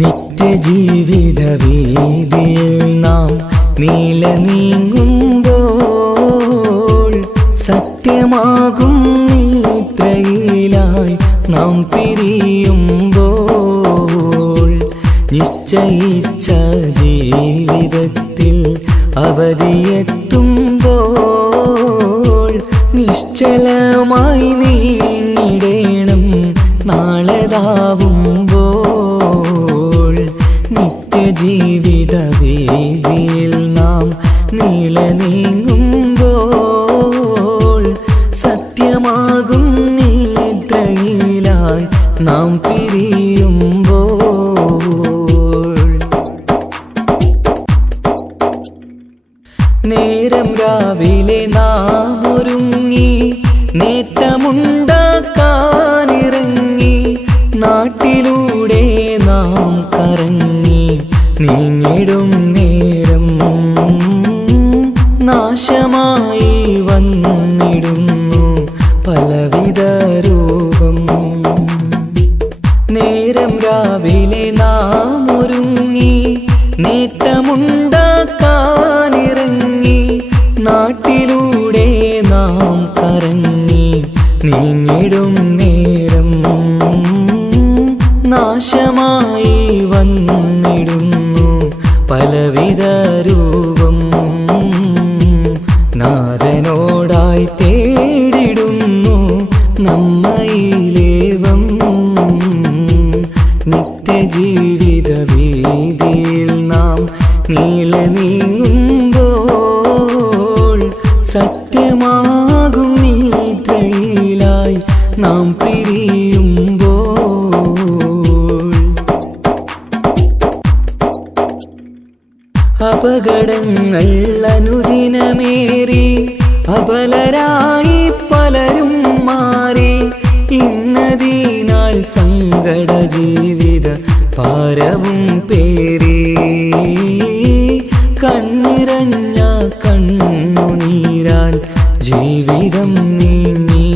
നിത്യജീവിത വീതിയിൽ നാം നീല നീങ്ങുമ്പോൾ സത്യമാകും നിദ്രയിലായി നാം പിരിയുമ്പോൾ നിശ്ചയിച്ച ജീവിതത്തിൽ അവധിയെത്തുമ്പോൾ നിശ്ചലമായി നീങ്ങിടേണം നാളെതാവുമ്പോൾ. നിത്യജീവിത വേദിയിൽ നാം നീള നീങ്ങുമ്പോൾ സത്യമായി നീങ്ങിടും നേരം നാശമായി വന്നിടുന്നു പലവിധ രൂപം. നേരം രാവിലെ നാം ഒരുങ്ങി നേട്ടമുണ്ടാക്കാനിറങ്ങി നാട്ടിലൂടെ നാം കറങ്ങി നീങ്ങിടും നേരം നാശമായി വന്നിടുന്നു പലവിധ രൂപം. നാഥനോടായി തേടിടുന്നു നമ്മയിലേവം നിത്യജീവിത വീതിയിൽ നാം നീളെ നീങ്ങുമ്പോൾ സത്യമാകും നിദ്രയിലായി നാം പിരിയുമ്പോൾ അപകടങ്ങൾ അനുദിനമേറി അബലരായി പലരും മാറി ഇന്നതിനാൽ സങ്കട ജീവിത ഭാരവും പേറി കണ്ണിറഞ്ഞ കണ്ണുനീരാൽ ജീവിതം നീങ്ങി.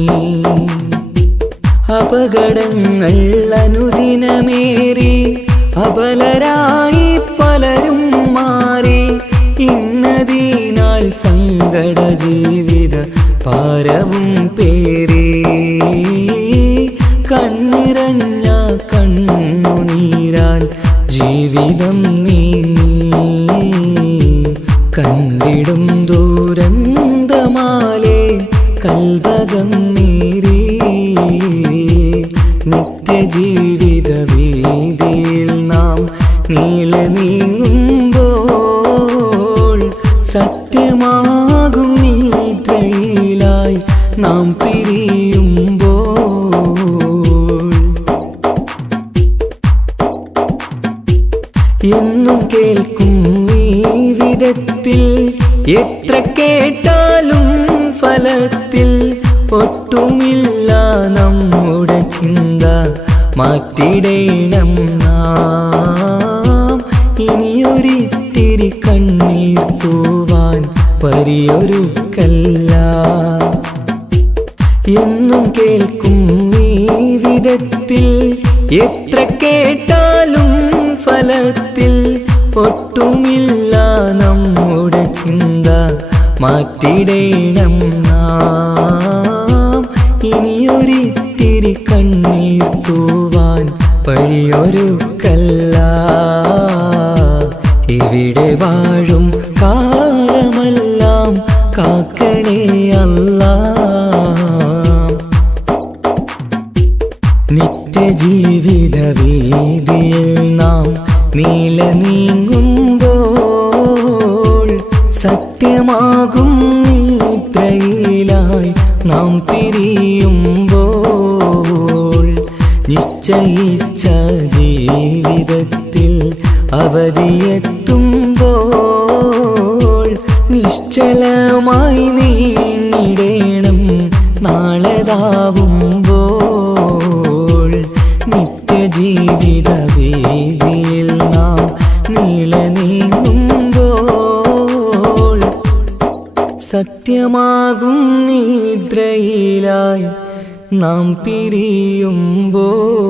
അപകടങ്ങൾ അനുദിനമേറി അബലരായി പലരും മാറി ഇന്നതിനാൽ സങ്കട ജീവിത ഭാരവും പേറി കണ്ണിറഞ്ഞ കണ്ണുനീരാൽ ജീവിതം നീങ്ങി. കണ്ടിടും ദൂരന്തമാലേ കൽവകം നീറി നിത്യജീവിത വീതിയിൽ നാം നീളെ നീങ്ങുമ്പോൾ സത്യമാകും നിദ്രയിലായി നാം പിരിയുമ്പോൾ. എന്നും കേൾക്കും ഈ വിധത്തിൽ എത്ര കേട്ടാലും ഫലത്തിൽ ഒട്ടുമില്ല നമ്മുടെ ചിന്ത മാറ്റിടേണം നാം. ഇനിയൊരിത്തിരി കണ്ണീർ തൂവാൻ പരിയൊരുക്കല്ല. എന്നും കേൾക്കും ഈ വിധത്തിൽ എത്ര കേട്ടാലും ഫലത്തിൽ ഒട്ടുമില്ല നമ്മുടെ ചിന്ത മാറ്റിടേണം നാം. ഇനിയൊരിത്തിരി കണ്ണീർ തൂവാൻ വഴിയൊരുക്കല്ല. ഇവിടെ വാഴും കാലമെല്ലാം കാക്കണേ അല്ലാ. നിത്യജീവിത വീതിയിൽ നാം നീളെ നീങ്ങുമ്പോൾ സത്യമാകും നിദ്രയിലായി നാം പിരിയുമ്പോൾ നിശ്ചയിച്ച ജീവിതത്തിൽ അവധിയെത്തുമ്പോൾ നിശ്ചലമായി നീങ്ങിടേണം നാളെതാവുമ്പോൾ. നിത്യജീവിത വേദിയിൽ നാം നീളെ നീങ്ങുമ്പോൾ സത്യമാകും നിദ്രയിലായി നാം പിരിയുമ്പോൾ.